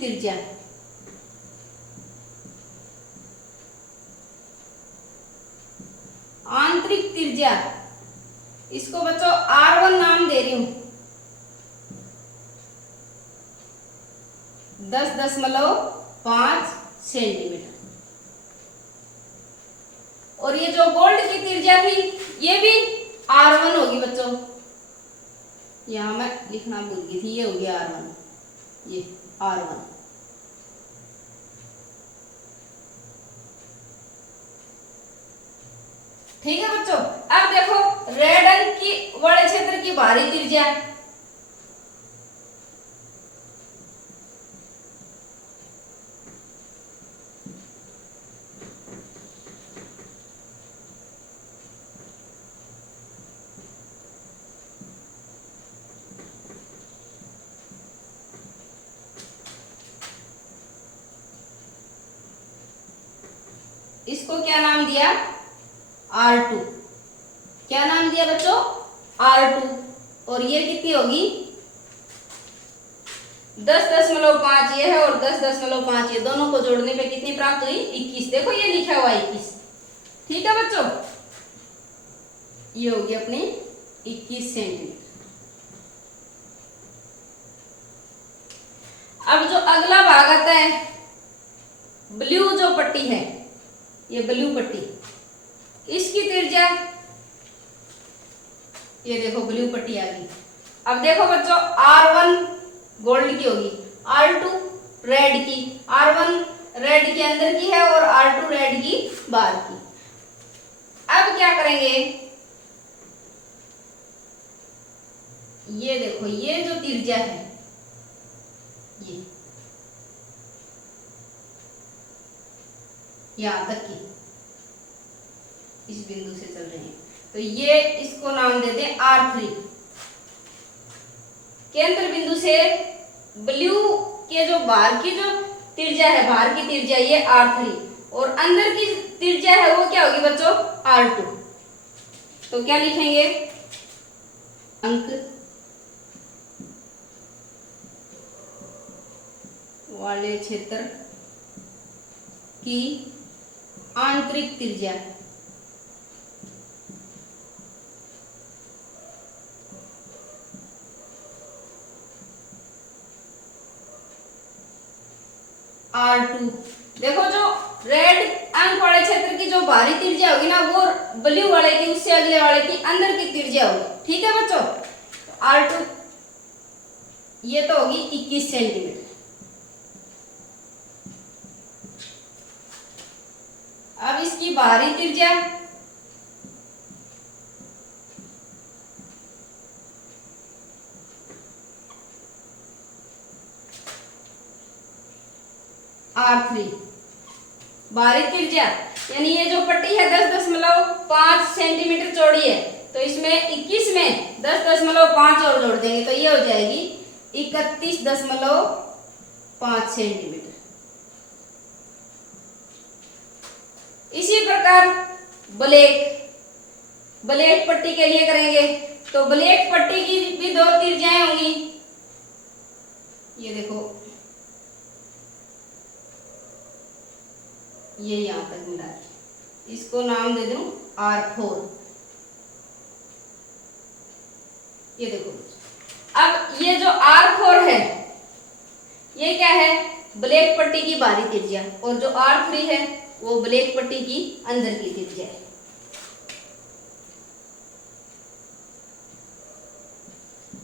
त्रिज्या इसको बच्चों R1 नाम दे रही हूं, 10.5 सेंटीमीटर। और ये जो गोल्ड की त्रिज्या थी ये भी R1 होगी बच्चों, यहां मैं लिखना भूल गई थी, ये होगी R1, ये R1। ठीक है बच्चों। अब देखो रेड अंक की वाले क्षेत्र की बाहरी त्रिज्या, इसको क्या नाम दिया, R2। क्या नाम दिया बच्चों, R2। और ये कितनी होगी, 10.5 ये है और 10.5 ये, दोनों को जोड़ने पे कितनी प्राप्त हुई, 21। देखो ये लिखा हुआ 21। ठीक है बच्चों, ये होगी अपनी 21 सेंटीमीटर। अब जो अगला भाग आता है, ब्लू जो पट्टी है, ये ब्लू पट्टी, इसकी त्रिज्या, ये देखो ब्लू पट्टी आ गई अब देखो बच्चों, R1 गोल्ड की होगी, R2 रेड की, R1 रेड के अंदर की है और R2 रेड की बाहर की। अब क्या करेंगे, ये देखो ये जो त्रिज्या है ये यहां तक की इस बिंदु से चल रही है, तो ये इसको नाम देते हैं R3। केंद्र बिंदु से ब्लू के जो बाहर की जो त्रिज्या है, बाहर की त्रिज्या ये R3 और अंदर की त्रिज्या है वो क्या होगी बच्चों, R2। तो क्या लिखेंगे, अंक वाले क्षेत्र की आंतरिक त्रिज्या R2। देखो जो रेड अंक वाले क्षेत्र की जो बाहरी त्रिज्या होगी ना वो ब्लू वाले की उससे अगले वाले की अंदर की त्रिज्या होगी, ठीक है बच्चों। तो R2 ये तो होगी 21 सेंटीमीटर। अब इसकी बाहरी त्रिज्या R3, बाहरी त्रिज्या यानी ये जो पट्टी है 10.5 सेंटीमीटर चौड़ी है, तो इसमें 21 में 10.5 और जोड़ देंगे तो ये हो जाएगी 31.5 सेंटीमीटर। इसी प्रकार ब्लैक पट्टी के लिए करेंगे, तो ब्लैक पट्टी की भी दो त्रिज्याएं होंगी, ये देखो ये यहां तक मिला है, इसको नाम दे दूं R4। ये देखो अब ये जो R4 है ये क्या है, ब्लैक पट्टी की बाहरी त्रिज्या, और जो R3 है वो ब्लैक पट्टी की अंदर की त्रिज्या है।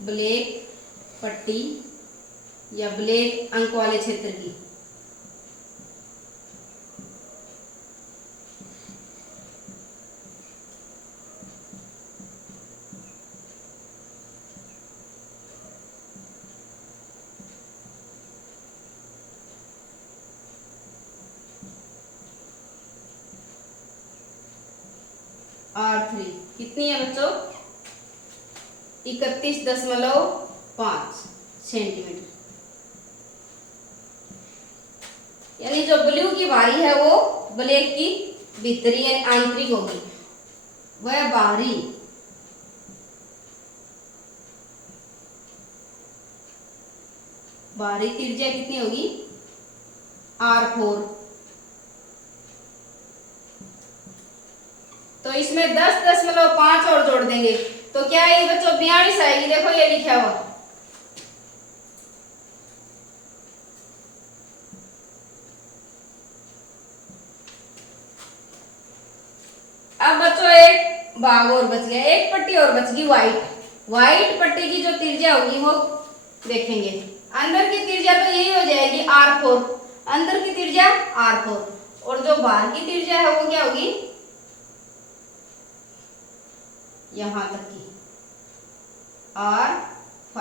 ब्लैक पट्टी या ब्लैक अंक वाले क्षेत्र की R3 कितनी है बच्चों, 31.5 सेंटीमीटर। यानी जो ब्लू की बाहरी है वो ब्लैक की भीतरी यानी आंतरिक होगी, वह बाहरी त्रिज्या कितनी होगी, R4। तो इसमें 10.5 और जोड़ देंगे तो क्या आएगी बच्चों, 42 आएगी। देखो ये लिखा हुआ, अब बच्चों एक भाग और बच गया, एक पट्टी और बच गई व्हाइट पट्टी की जो त्रिज्या होगी वो देखेंगे। अंदर की त्रिज्या तो यही हो जाएगी R4, अंदर की त्रिज्या R4 और जो बाहर की त्रिज्या है वो क्या होगी, यहां तक की R5,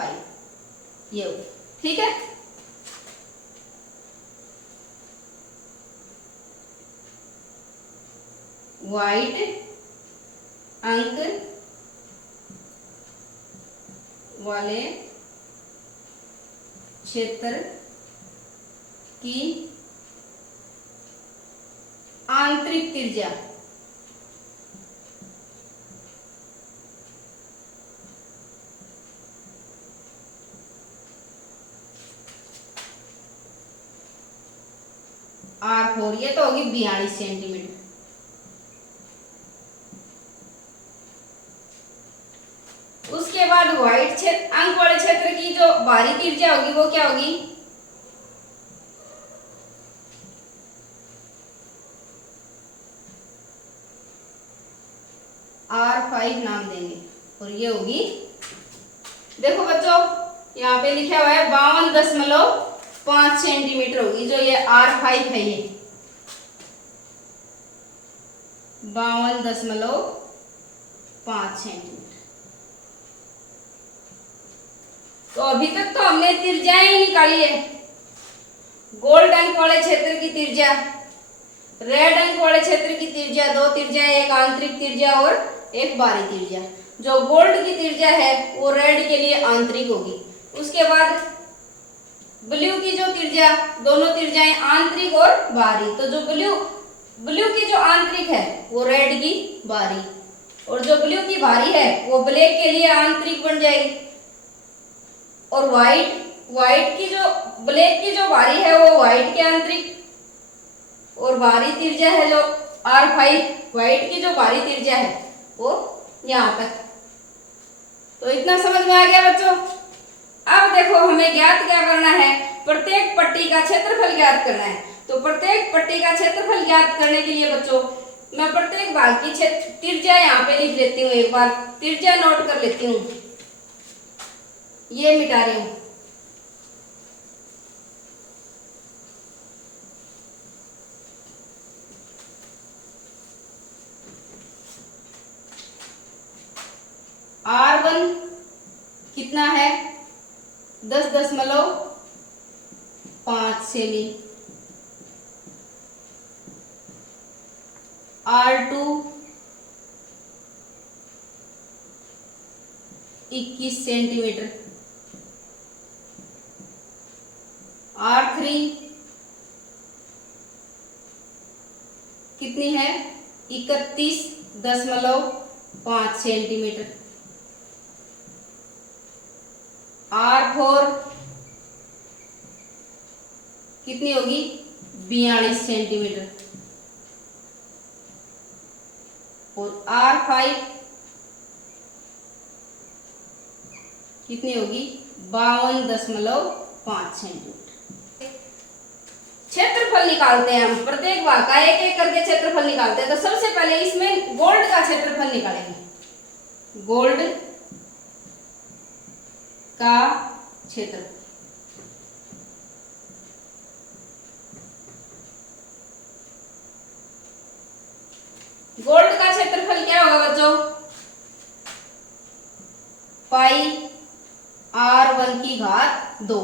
ये होगी, ठीक है। व्हाइट अंक वाले क्षेत्र की आंतरिक त्रिज्या R4, ये तो होगी 42 सेंटीमीटर। उसके बाद व्हाइट क्षेत्र अंक वाले क्षेत्र की जो बाहरी त्रिज्या होगी वो क्या होगी, R5 नाम देंगे और ये होगी देखो बच्चों, यहाँ पे लिखा हुआ है 52.5 सेंटीमीटर होगी, जो ये R5 है, ये 52.5 सेंटीमीटर। तो अभी तक तो हमने त्रिज्याएं ही निकाली है। गोल्ड अंक वाले क्षेत्र की त्रिज्या, रेड अंक वाले क्षेत्र की त्रिज्या, दो त्रिज्या, एक आंतरिक त्रिज्या और एक बाहरी त्रिज्या। जो गोल्ड की त्रिज्या है वो रेड के लिए आंतरिक होगी। उसके बाद ब्लू की जो त्रिज्या, दोनों त्रिज्याएं आंतरिक और बाहरी, तो जो ब्लू की जो आंतरिक है वो रेड की बाहरी, और जो ब्लू की बाहरी है वो ब्लैक के लिए आंतरिक बन जाएगी। और व्हाइट की जो, ब्लैक की जो बाहरी है वो व्हाइट के आंतरिक, और बाहरी त्रिज्या है जो R5, व्हाइट की जो बाहरी त्रिज्या है वो यहाँ तक। तो इतना समझ में आ गया बच्चों। अब देखो हमें ज्ञात क्या करना है, प्रत्येक पट्टी का क्षेत्रफल ज्ञात करना है। तो प्रत्येक पट्टी का क्षेत्रफल ज्ञात करने के लिए बच्चों मैं प्रत्येक भाग की त्रिज्या यहाँ पे लिख लेती हूँ। एक बार त्रिज्या नोट कर लेती हूँ, ये मिटा रही हूँ। R1 कितना है, 10.5 सेमी। R2 21 centimetre. R3 कितनी है, 31.5 सेंटीमीटर। R4 कितनी होगी, 42 सेंटीमीटर। और R5 कितनी होगी, 52.5 सेंटीमीटर। क्षेत्रफल निकालते हैं हम, प्रत्येक भाग का एक एक करके क्षेत्रफल निकालते हैं। तो सबसे पहले इसमें गोल्ड का क्षेत्रफल निकालेंगे। गोल्ड का क्षेत्रफल, गोल्ड का क्षेत्रफल क्या होगा बच्चों, पाई R1 की घात 2,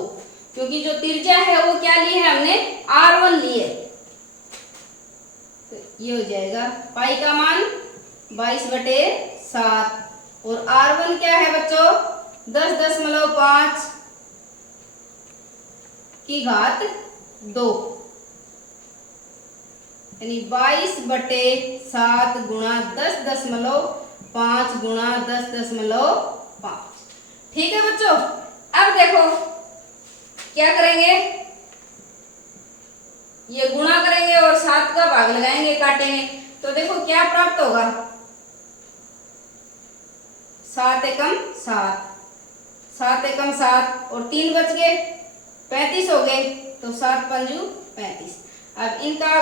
क्योंकि जो त्रिज्या है वो क्या ली है हमने, R1 ली है। तो ये हो जाएगा पाई का मान 22/7, और R1 क्या है बच्चों, 10.5 की घात 2, यानी 22/7 गुणा 10.5 गुणा 10.5। ठीक है बच्चों। अब देखो क्या करेंगे, ये गुणा करेंगे और 7 का भाग लगाएंगे, काटेंगे। तो देखो क्या प्राप्त होगा, 7 एकम 7, 7 एकम 7 और 3 बच गए, 35 हो गए। तो 7 पंजू 35। अब इनका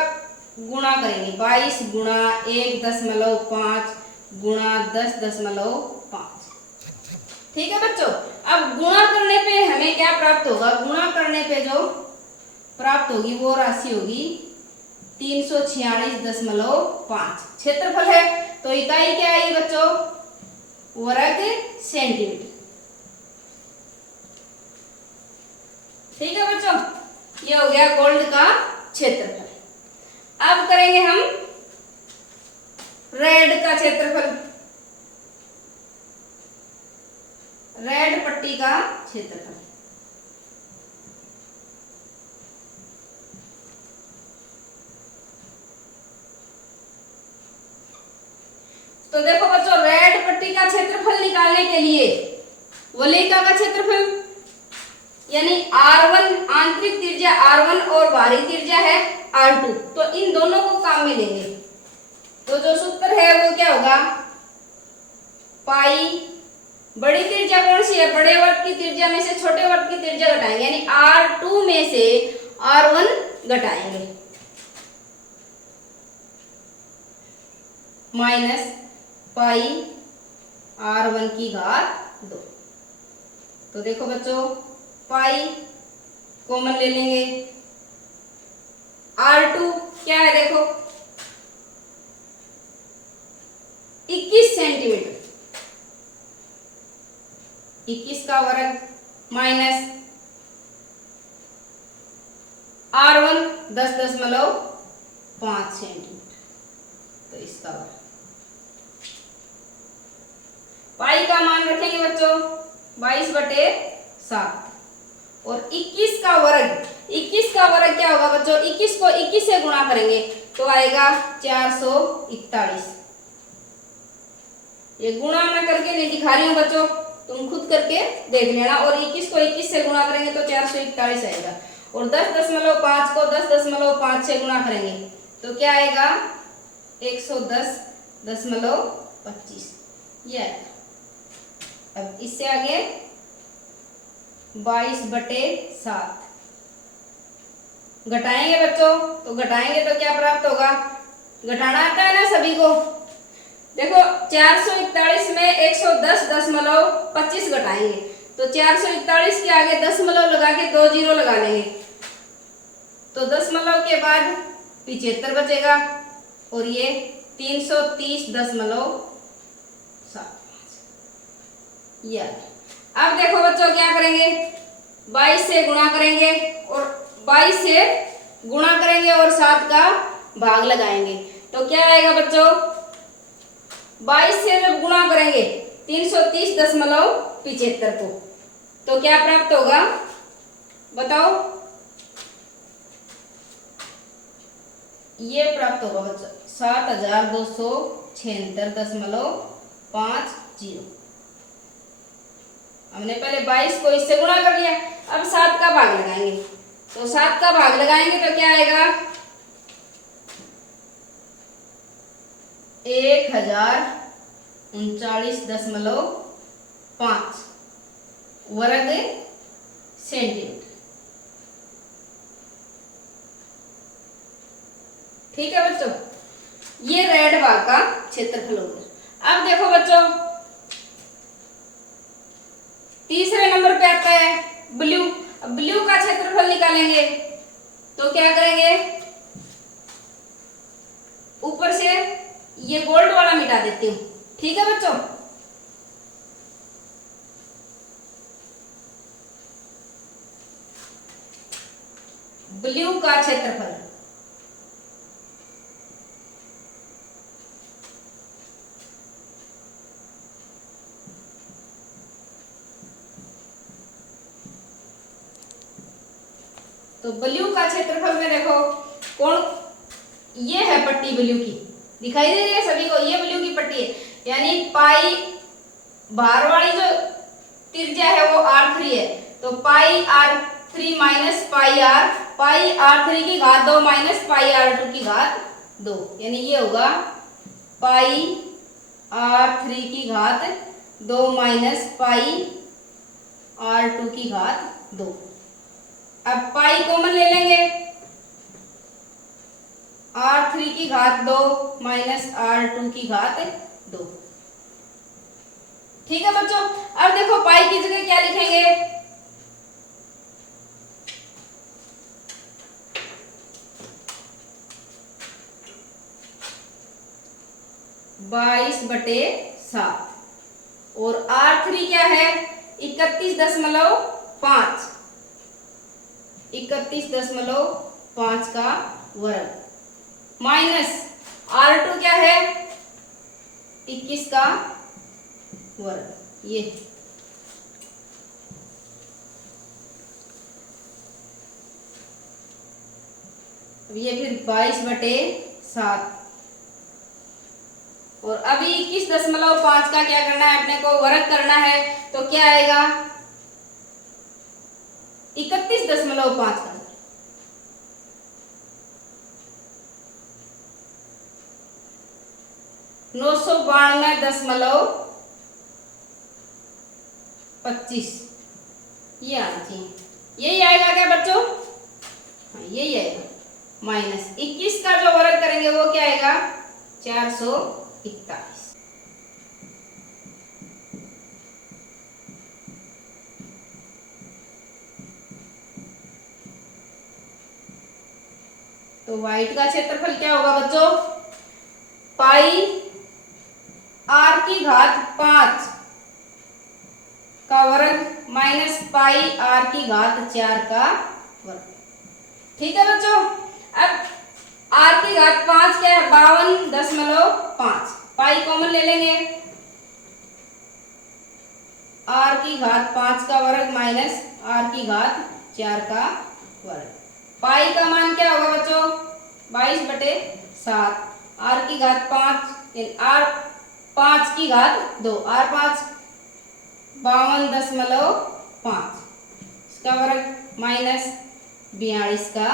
गुणा करेंगे, 22 गुणा 1.5 गुणा 10.5। ठीक है बच्चों। अब गुणा करने पे हमें क्या प्राप्त होगा, गुणा करने पे जो प्राप्त होगी वो राशि होगी 346.5। क्षेत्रफल है तो इकाई क्या आई बच्चों, वर्ग सेंटीमीटर। ठीक है बच्चों, ये हो गया गोल्ड का क्षेत्रफल। अब करेंगे हम रेड का क्षेत्रफल, रेड पट्टी का क्षेत्रफल। तो देखो बच्चों, रेड पट्टी का क्षेत्रफल निकालने के लिए वलिका का क्षेत्रफल यानी R1 आंतरिक त्रिज्या R1 और बाहरी त्रिज्या है R2, तो इन दोनों को काम में लेंगे। तो जो सूत्र है वो क्या होगा, पाई, बड़ी त्रिज्या कौन सी है, बड़े वर्ग की त्रिज्या में से छोटे वर्ग की त्रिज्या घटाएंगे, यानी R2 में से R1 घटाएंगे, माइनस पाई R1 की घात 2। तो देखो बच्चों, पाई कॉमन ले लेंगे। R2 क्या है देखो, 21 सेंटीमीटर, 21 का वर्ग माइनस R1 10.5 सेंटीमीटर, तो इसका वर्ग। पाई का मान रखेंगे बच्चों 22/7 और 21 का वर्ग, 21 का वर्ग क्या होगा बच्चों, 21 को 21 से गुणा करेंगे तो आएगा 441। ये गुणा मैं करके नहीं दिखा रही हूँ बच्चों, तुम खुद करके देख लेना। और 21 को 21 से गुणा करेंगे तो 441 आएगा। और 10.5 को 10.5 से गुणा करेंगे तो क्या आएगा, 110.25। ये आएगा। अब इससे आगे 22/7 घटाएंगे बच्चों, तो घटाएंगे तो क्या प्राप्त होगा, घटाना आता है ना सभी को। देखो 441 में 110.25 घटाएंगे तो 441 के आगे दशमलव लगा के 2 जीरो लगा लेंगे तो दशमलव के बाद 75 बचेगा और ये 330.75। ये अब देखो बच्चों क्या करेंगे, 22 से गुणा करेंगे और 22 से गुणा करेंगे और 7 का भाग लगाएंगे तो क्या आएगा बच्चों, 22 से जब गुणा करेंगे 330.75 को तो क्या प्राप्त होगा बताओ, ये प्राप्त होगा बच्चों 7276.50। हमने पहले 22 को इससे गुणा कर लिया, अब 7 का भाग लगाएंगे तो 7 का भाग लगाएंगे तो क्या आएगा, 1039.5 वर्ग सेंटीमीटर। ठीक है बच्चों, ये रेड भाग का क्षेत्रफल हो गया। अब देखो बच्चों तीसरे नंबर पे आता है ब्लू। अब ब्लू का क्षेत्रफल निकालेंगे तो क्या करेंगे, ऊपर से ये गोल्ड वाला मिटा देती हूँ। ठीक है बच्चों, ब्लू का क्षेत्रफल तो ब्लू का क्षेत्रफल में देखो कौन, ये है पट्टी ब्लू की, दिखाई दे रही है सभी को, ये ब्लू की पट्टी है। यानी पाई बाहर वाली जो त्रिज्या है वो R3 है तो पाई R3 माइनस पाई R3 की घात 2 माइनस पाई R2 की घात 2, यानी ये होगा पाई R3 की घात 2 माइनस पाई R2 की घात 2। अब पाई कॉमन ले लेंगे, R3 की घात 2 माइनस R2 की घात 2। ठीक है बच्चों, अब देखो पाई की जगह क्या लिखेंगे, बाईस बटे 7 और R3 क्या है 31.5 का वर्ग माइनस R2 क्या है 21 का वर्ग। ये फिर 22/7 और अभी 21.5 का क्या करना है अपने को, वर्ग करना है तो क्या आएगा 31.5 का 992.25 ये आना चाहिए। यही आएगा क्या बच्चों, हाँ यही आएगा। माइनस 21 का जो वर्ग करेंगे वो क्या आएगा 441। तो वाइट का क्षेत्रफल क्या होगा बच्चों, पाई r की घात 5 का वर्ग माइनस पाई r की घात 4 का वर्ग। ठीक है बच्चों। अब r की घात 5 क्या है, 52.5, पाई कॉमन ले लेंगे, r की घात 5 का वर्ग माइनस r की घात 4 का वर्ग। पाई का मान क्या होगा बच्चों, 22/7, r की घात 5 r 5 की घात 2, r 5 52.5, इसका वर्ग माइनस 42 का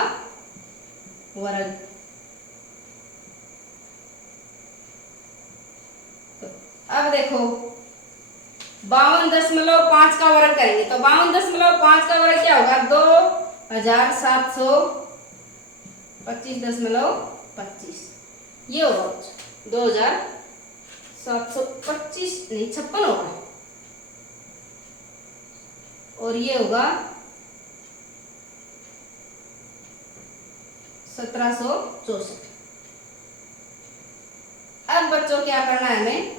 वर्ग। तो अब देखो 52.5 का वर्ग करेंगे तो 52.5 का वर्ग क्या होगा, 2725.25, ये होगा 2725 नहीं 56 होगा, और ये होगा 1764। अब बच्चों क्या करना है, हमें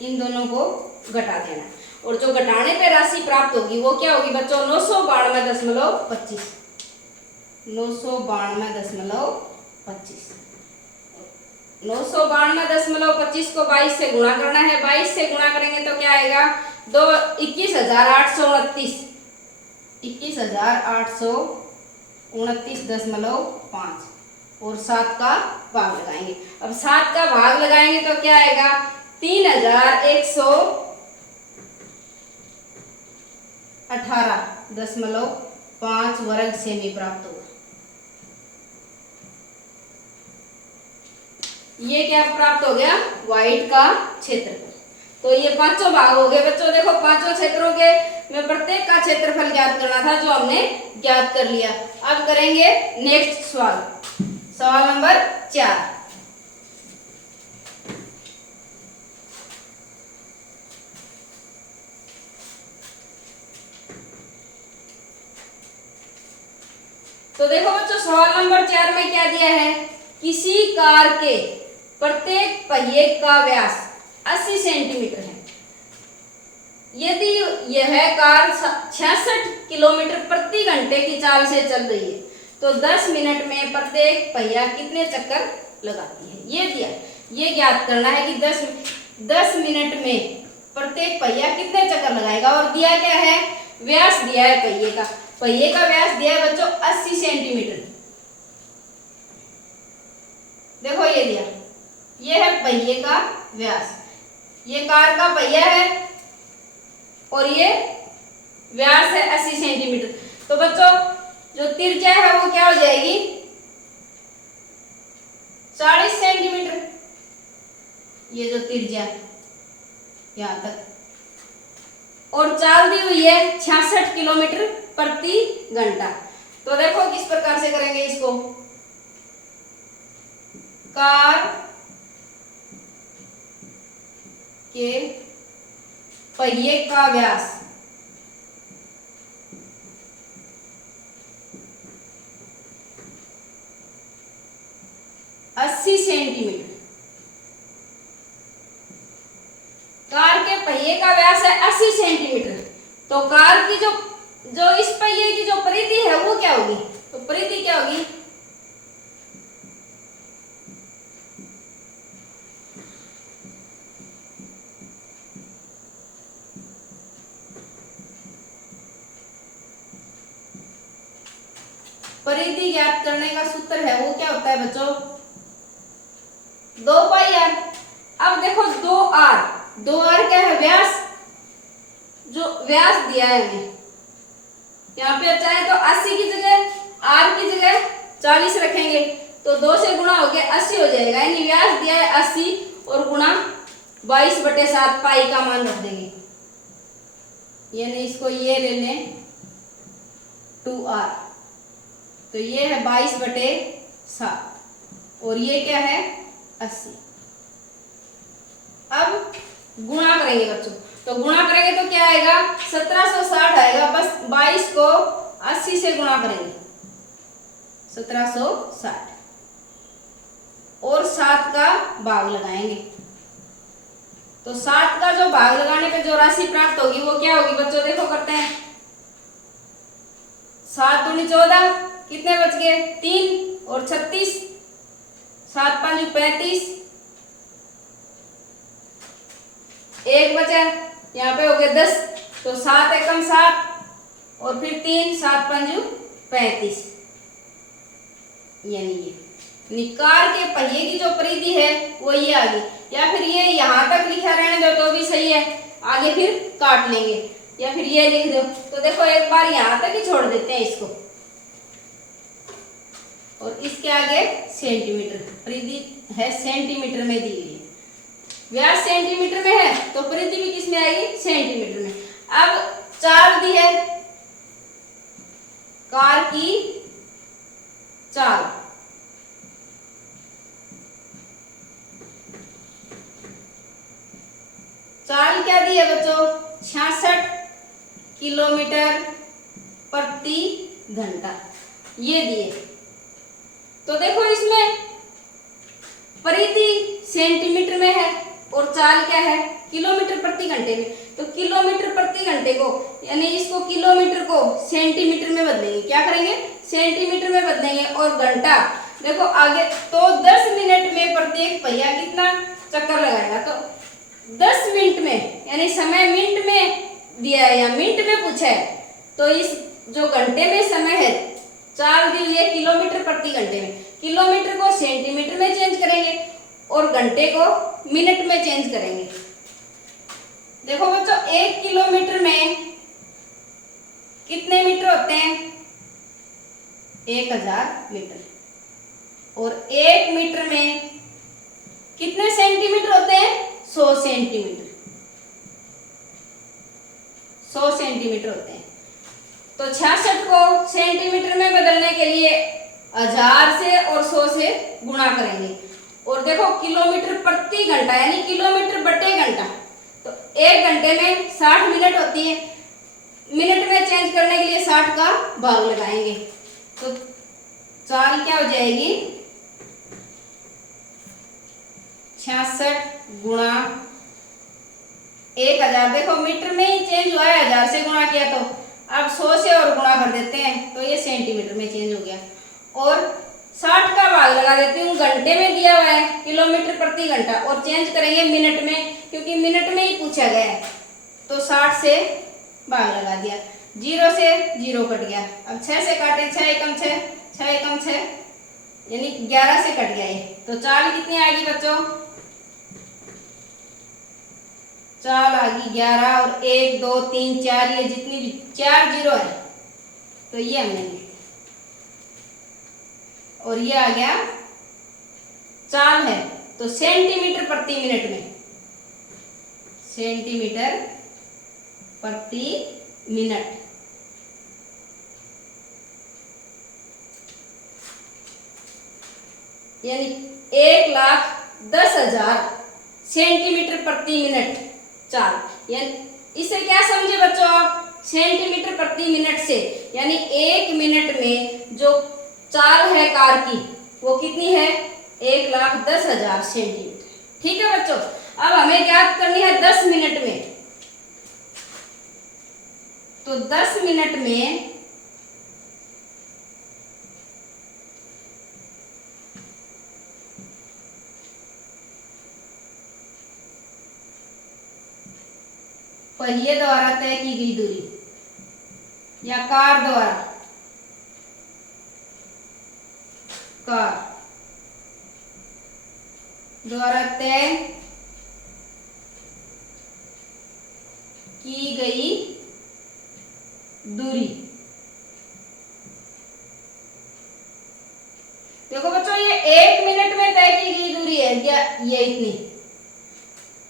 इन दोनों को घटा देना, और जो घटाने पे राशि प्राप्त होगी वो क्या होगी बच्चों, 992.25, 992.25, 992.25 को 22 से गुणा करना है, 22 से गुणा करेंगे तो क्या आएगा, 21,829, 21,829.5, और 7 का भाग लगाएंगे। अब 7 का भाग लगाएंगे तो क्या आएगा, 3118.5 वर्ग सेमी प्राप्त होगा। ये क्या प्राप्त हो गया, वाइट का क्षेत्रफल। तो ये पांचों भाग हो गए बच्चों। देखो पांचों क्षेत्रों के में प्रत्येक का क्षेत्रफल ज्ञात करना था, जो हमने ज्ञात कर लिया। अब करेंगे नेक्स्ट सवाल, सवाल नंबर 4। तो देखो बच्चों सवाल नंबर 4 में क्या दिया है, किसी कार के प्रत्येक पहिए का व्यास 80 सेंटीमीटर है। यदि यह कार 66 किलोमीटर प्रति घंटे की चाल से चल रही है तो 10 मिनट में प्रत्येक पहिया कितने चक्कर लगाती है, ये दिया। ये ज्ञात करना है कि 10 मिनट में प्रत्येक पहिया कितने चक्कर लगाएगा। और दिया क्या है, व्यास दिया है पहिए का व्यास दिया है बच्चों 80 सेंटीमीटर। देखो ये दिया, ये है पहिए का व्यास, ये कार का पहिया है और ये व्यास है 80 सेंटीमीटर। तो बच्चों जो त्रिज्या है वो क्या हो जाएगी, 40 सेंटीमीटर। ये जो त्रिज्या यहां तक, और चाल दी हुई है 66 किलोमीटर प्रति घंटा। तो देखो किस प्रकार से करेंगे इसको, कार के पहिए का व्यास 80 सेंटीमीटर। कार के पहिए का व्यास है 80 सेंटीमीटर। तो कार की जो इस पहिए की जो परिधि है वो क्या होगी, तो परिधि क्या होगी, परिधि ज्ञात करने का सूत्र है वो क्या होता है बच्चों, 2 पाई आर। अब देखो 2r क्या है, व्यास, जो व्यास दिया है हमें यहाँ पे चाहे तो 80 की जगह r की जगह 40 रखेंगे तो 2 से गुणा हो गया 80 हो जाएगा, यानी व्यास दिया है 80 और गुणा 22/7 पाई का मान रख देंगे, यानी इसको ये ले लें 2r। तो ये है 22/7 और ये क्या है 80। अब गुणा करेंगे बच्चों, तो गुणा करेंगे तो क्या आएगा, 1760 आएगा। बस 22 को 80 से गुणा करेंगे 1760 और 7 का भाग लगाएंगे। तो 7 का जो भाग लगाने पे जो राशि प्राप्त होगी वो क्या होगी बच्चों, देखो करते हैं। 7 दूनी 14, कितने बच गए 3 और 36, 7 5 35, 1 बचा, यहाँ पे हो गए 10, तो 7 एकम 7 और फिर 3, 7 5 35, यानी ये कार के पहिए की जो परिधि है वो ये आ गई। या फिर ये यहाँ तक लिखा रहने दो तो भी सही है, आगे फिर काट लेंगे, या फिर ये लिख दो। तो देखो एक बार यहाँ तक ही छोड़ देते हैं इसको, और इसके आगे सेंटीमीटर, परिधि है सेंटीमीटर में दी हुई है, व्यास सेंटीमीटर में है तो परिधि भी किस में आएगी, सेंटीमीटर में। अब चाल दी है, कार की चाल, चाल क्या दी है बच्चों, 66 किलोमीटर प्रति घंटा ये दिए। तो देखो इसमें परिधि सेंटीमीटर में है और चाल क्या है, किलोमीटर प्रति घंटे में। तो किलोमीटर प्रति घंटे को, यानी इसको किलोमीटर को सेंटीमीटर में बदलेंगे, क्या करेंगे, सेंटीमीटर में बदलेंगे। और घंटा देखो आगे, तो 10 मिनट में प्रत्येक पहिया कितना चक्कर लगाएगा, तो 10 मिनट में, यानी समय मिनट में दिया है या मिनट में पूछा है, तो इस जो घंटे में समय है चाल दी हुई है किलोमीटर प्रति घंटे में, किलोमीटर को सेंटीमीटर में चेंज करेंगे और घंटे को मिनट में चेंज करेंगे। देखो बच्चों 1 किलोमीटर में कितने मीटर होते हैं, 1000 मीटर, और 1 मीटर में कितने सेंटीमीटर होते हैं, 100 सेंटीमीटर, 100 सेंटीमीटर होते हैं। तो 66 को सेंटीमीटर में बदलने के लिए 1000 से और 100 से गुणा करेंगे। और देखो किलोमीटर प्रति घंटा यानी किलोमीटर बटे घंटा, तो 1 घंटे में 60 मिनट होती है, मिनट में चेंज करने के लिए 60 का भाग लगाएंगे। तो चाल क्या हो जाएगी, 66 गुणा 1000, देखो मीटर में ही चेंज हुआ है, 1000 से गुणा किया तो अब 100 से और गुणा कर देते हैं तो ये सेंटीमीटर में चेंज हो गया। और 60 का भाग लगा देती हूँ, घंटे में दिया हुआ है किलोमीटर प्रति घंटा, और चेंज करेंगे मिनट में क्योंकि मिनट में ही पूछा गया है, तो 60 से भाग लगा दिया, 0 से 0 कट गया। अब 6 से काटे, 6 एकम 6, 6 एकम 6, यानी 11 से कट गया ये। तो चाल कितनी आएगी बच्चों, चाल आ गई 11, और 1 2 3 4, ये जितनी भी 4 जीरो है तो ये हमने लिख, और ये आ गया चाल है तो सेंटीमीटर प्रति मिनट में, सेंटीमीटर प्रति मिनट। यानी 1,10,000 सेंटीमीटर प्रति मिनट चाल। यानी इसे क्या समझे बच्चों आप, सेंटीमीटर प्रति मिनट से, यानी 1 मिनट में जो चाल है कार की वो कितनी है, 1,10,000 सेंटीमीटर। ठीक है बच्चों, अब हमें ज्ञात करनी है 10 मिनट में। तो 10 मिनट में पहिए द्वारा तय की गई दूरी या कार द्वारा तय की गई दूरी। देखो बच्चों ये 1 मिनट में तय की गई दूरी है, ये इतनी।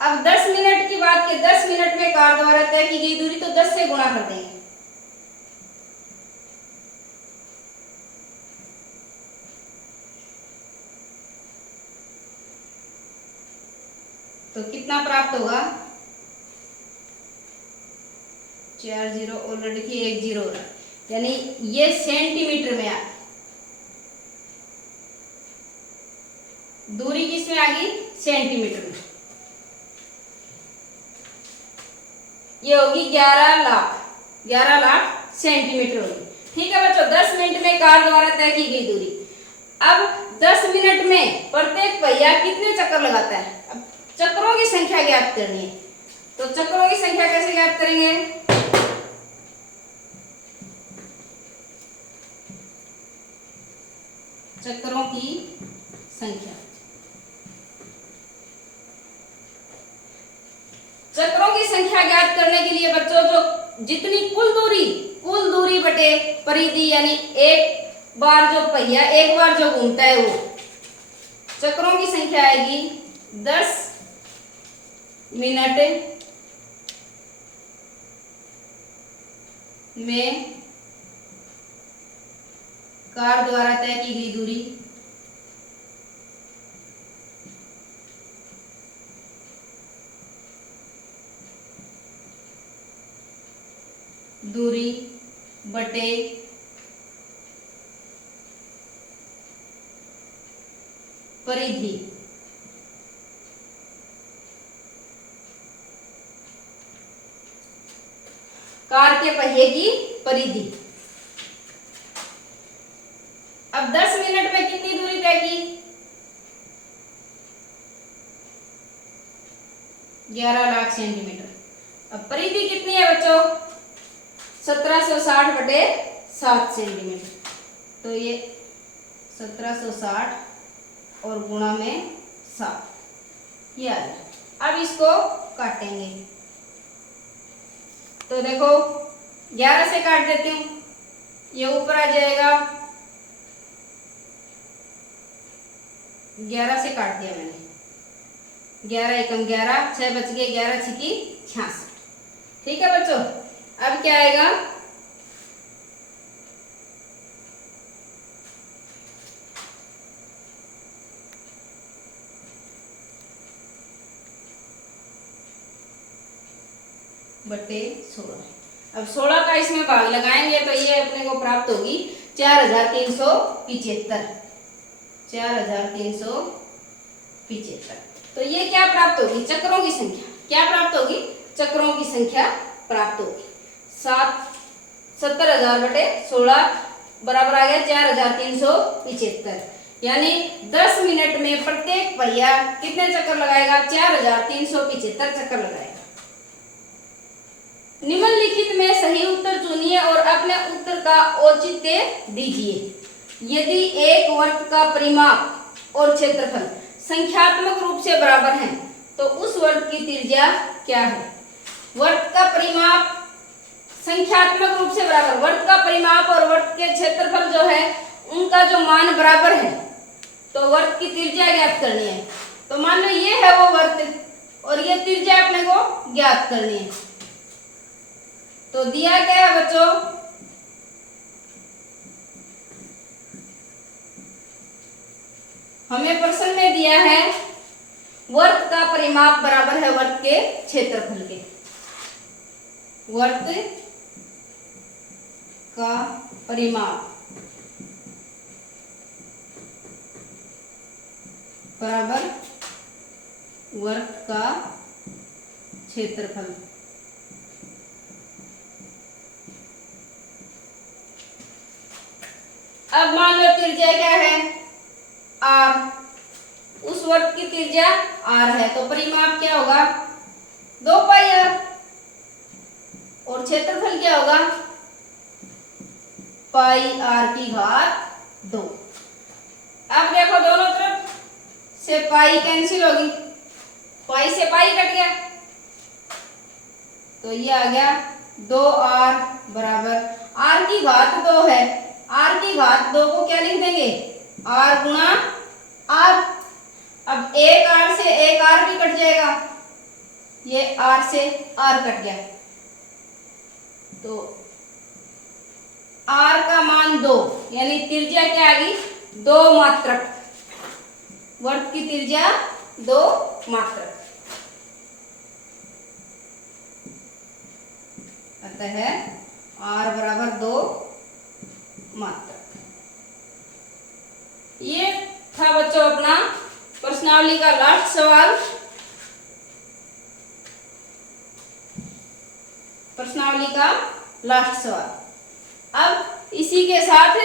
अब 10 मिनट की बात की, 10 मिनट में कार द्वारा तय की गई दूरी, तो 10 से गुणा कर देंगे। तो कितना प्राप्त होगा, 4 जीरो और लड़की 1 जीरो, यानी ये सेंटीमीटर में आ, में आ गई? सेंटीमीटर में। ये होगी 11 लाख, 11 लाख सेंटीमीटर होगी। ठीक है बच्चों, 10 मिनट में कार द्वारा तय की गई दूरी। अब 10 मिनट में प्रत्येक पहिया कितने चक्कर लगाता है? अब चक्रों की संख्या ज्ञात करनी है, तो चक्रों की संख्या कैसे ज्ञात करेंगे? चक्रों की संख्या, चक्रों की संख्या ज्ञात करने के लिए बच्चों जो जितनी कुल दूरी बटे परिधि, यानी एक बार जो पहिया एक बार जो घूमता है वो, चक्रों की संख्या आएगी 10 मिनट में कार द्वारा तय की गई दूरी बटे परिधि। कार के पहिए की परिधि। अब 10 मिनट में कितनी दूरी तय की? 11 लाख सेंटीमीटर। अब परिधि कितनी है बच्चों? 1760 बटे 7 सेंटीमीटर। तो ये 1760 और गुणा में 7, ये आ गया। अब इसको काटेंगे, तो देखो 11 से काट देती हूँ, ये ऊपर आ जाएगा, 11 से काट दिया मैंने, 11 एकम 11, 6 बच गए, 11 छिकी 66। ठीक है बच्चों, अब क्या आएगा? बटे 16। अब 16 का इसमें भाग लगाएंगे तो ये अपने को प्राप्त होगी 4375। 4375। तो ये क्या प्राप्त होगी? चक्रों की संख्या। क्या प्राप्त होगी? चक्रों की संख्या प्राप्त होगी। 70,000 बटे 16 बराबर आ गया 4375। यानी 10 मिनट में प्रत्येक पहिया कितने चक्कर लगाएगा? 4375 चक्कर लगाएगा। निम्नलिखित में सही उत्तर चुनिए और अपने उत्तर का औचित्य दीजिए। यदि एक वर्ग का परिमाप और क्षेत्रफल संख्यात्मक रूप से बराबर हैं, तो उस वर्ग की त्रिज्या क्या है? वर्ग का परिमाप संख्यात्मक रूप से बराबर, वर्ग का परिमाप और वर्ग के क्षेत्रफल जो है उनका जो मान बराबर है, तो वर्ग की त्रिज्या ज्ञात करनी है। तो मान लो ये है वो वर्ग और ये त्रिज्या अपने को ज्ञात करनी है। तो दिया क्या है बच्चों? हमें प्रश्न में दिया है वर्ग का परिमाप बराबर है वर्ग के क्षेत्रफल के। वर्ग का परिमाप बराबर वर्ग का क्षेत्रफल। अब मान लो त्रिज्या क्या है? r। उस वर्ग की त्रिज्या r है, तो परिमाप क्या होगा? 2 पाई r। और क्षेत्रफल क्या होगा? पाई r की घात 2। अब देखो दोनों तरफ से पाई कैंसिल होगी, पाई से पाई कट गया, तो ये आ गया 2r बराबर r की घात 2 है। r की घात 2 को क्या लिख देंगे? r गुणा r। अब एक r से एक r भी कट जाएगा, ये r से r कट गया, तो r का मान 2, यानी त्रिज्या क्या आ गई? 2 मात्रक। वर्ग की त्रिज्या 2 मात्रक। अतः r बराबर 2 मात्रक। ये था बच्चों अपना प्रश्नावली का लास्ट सवाल। प्रश्नावली का लास्ट सवाल। अब इसी के साथ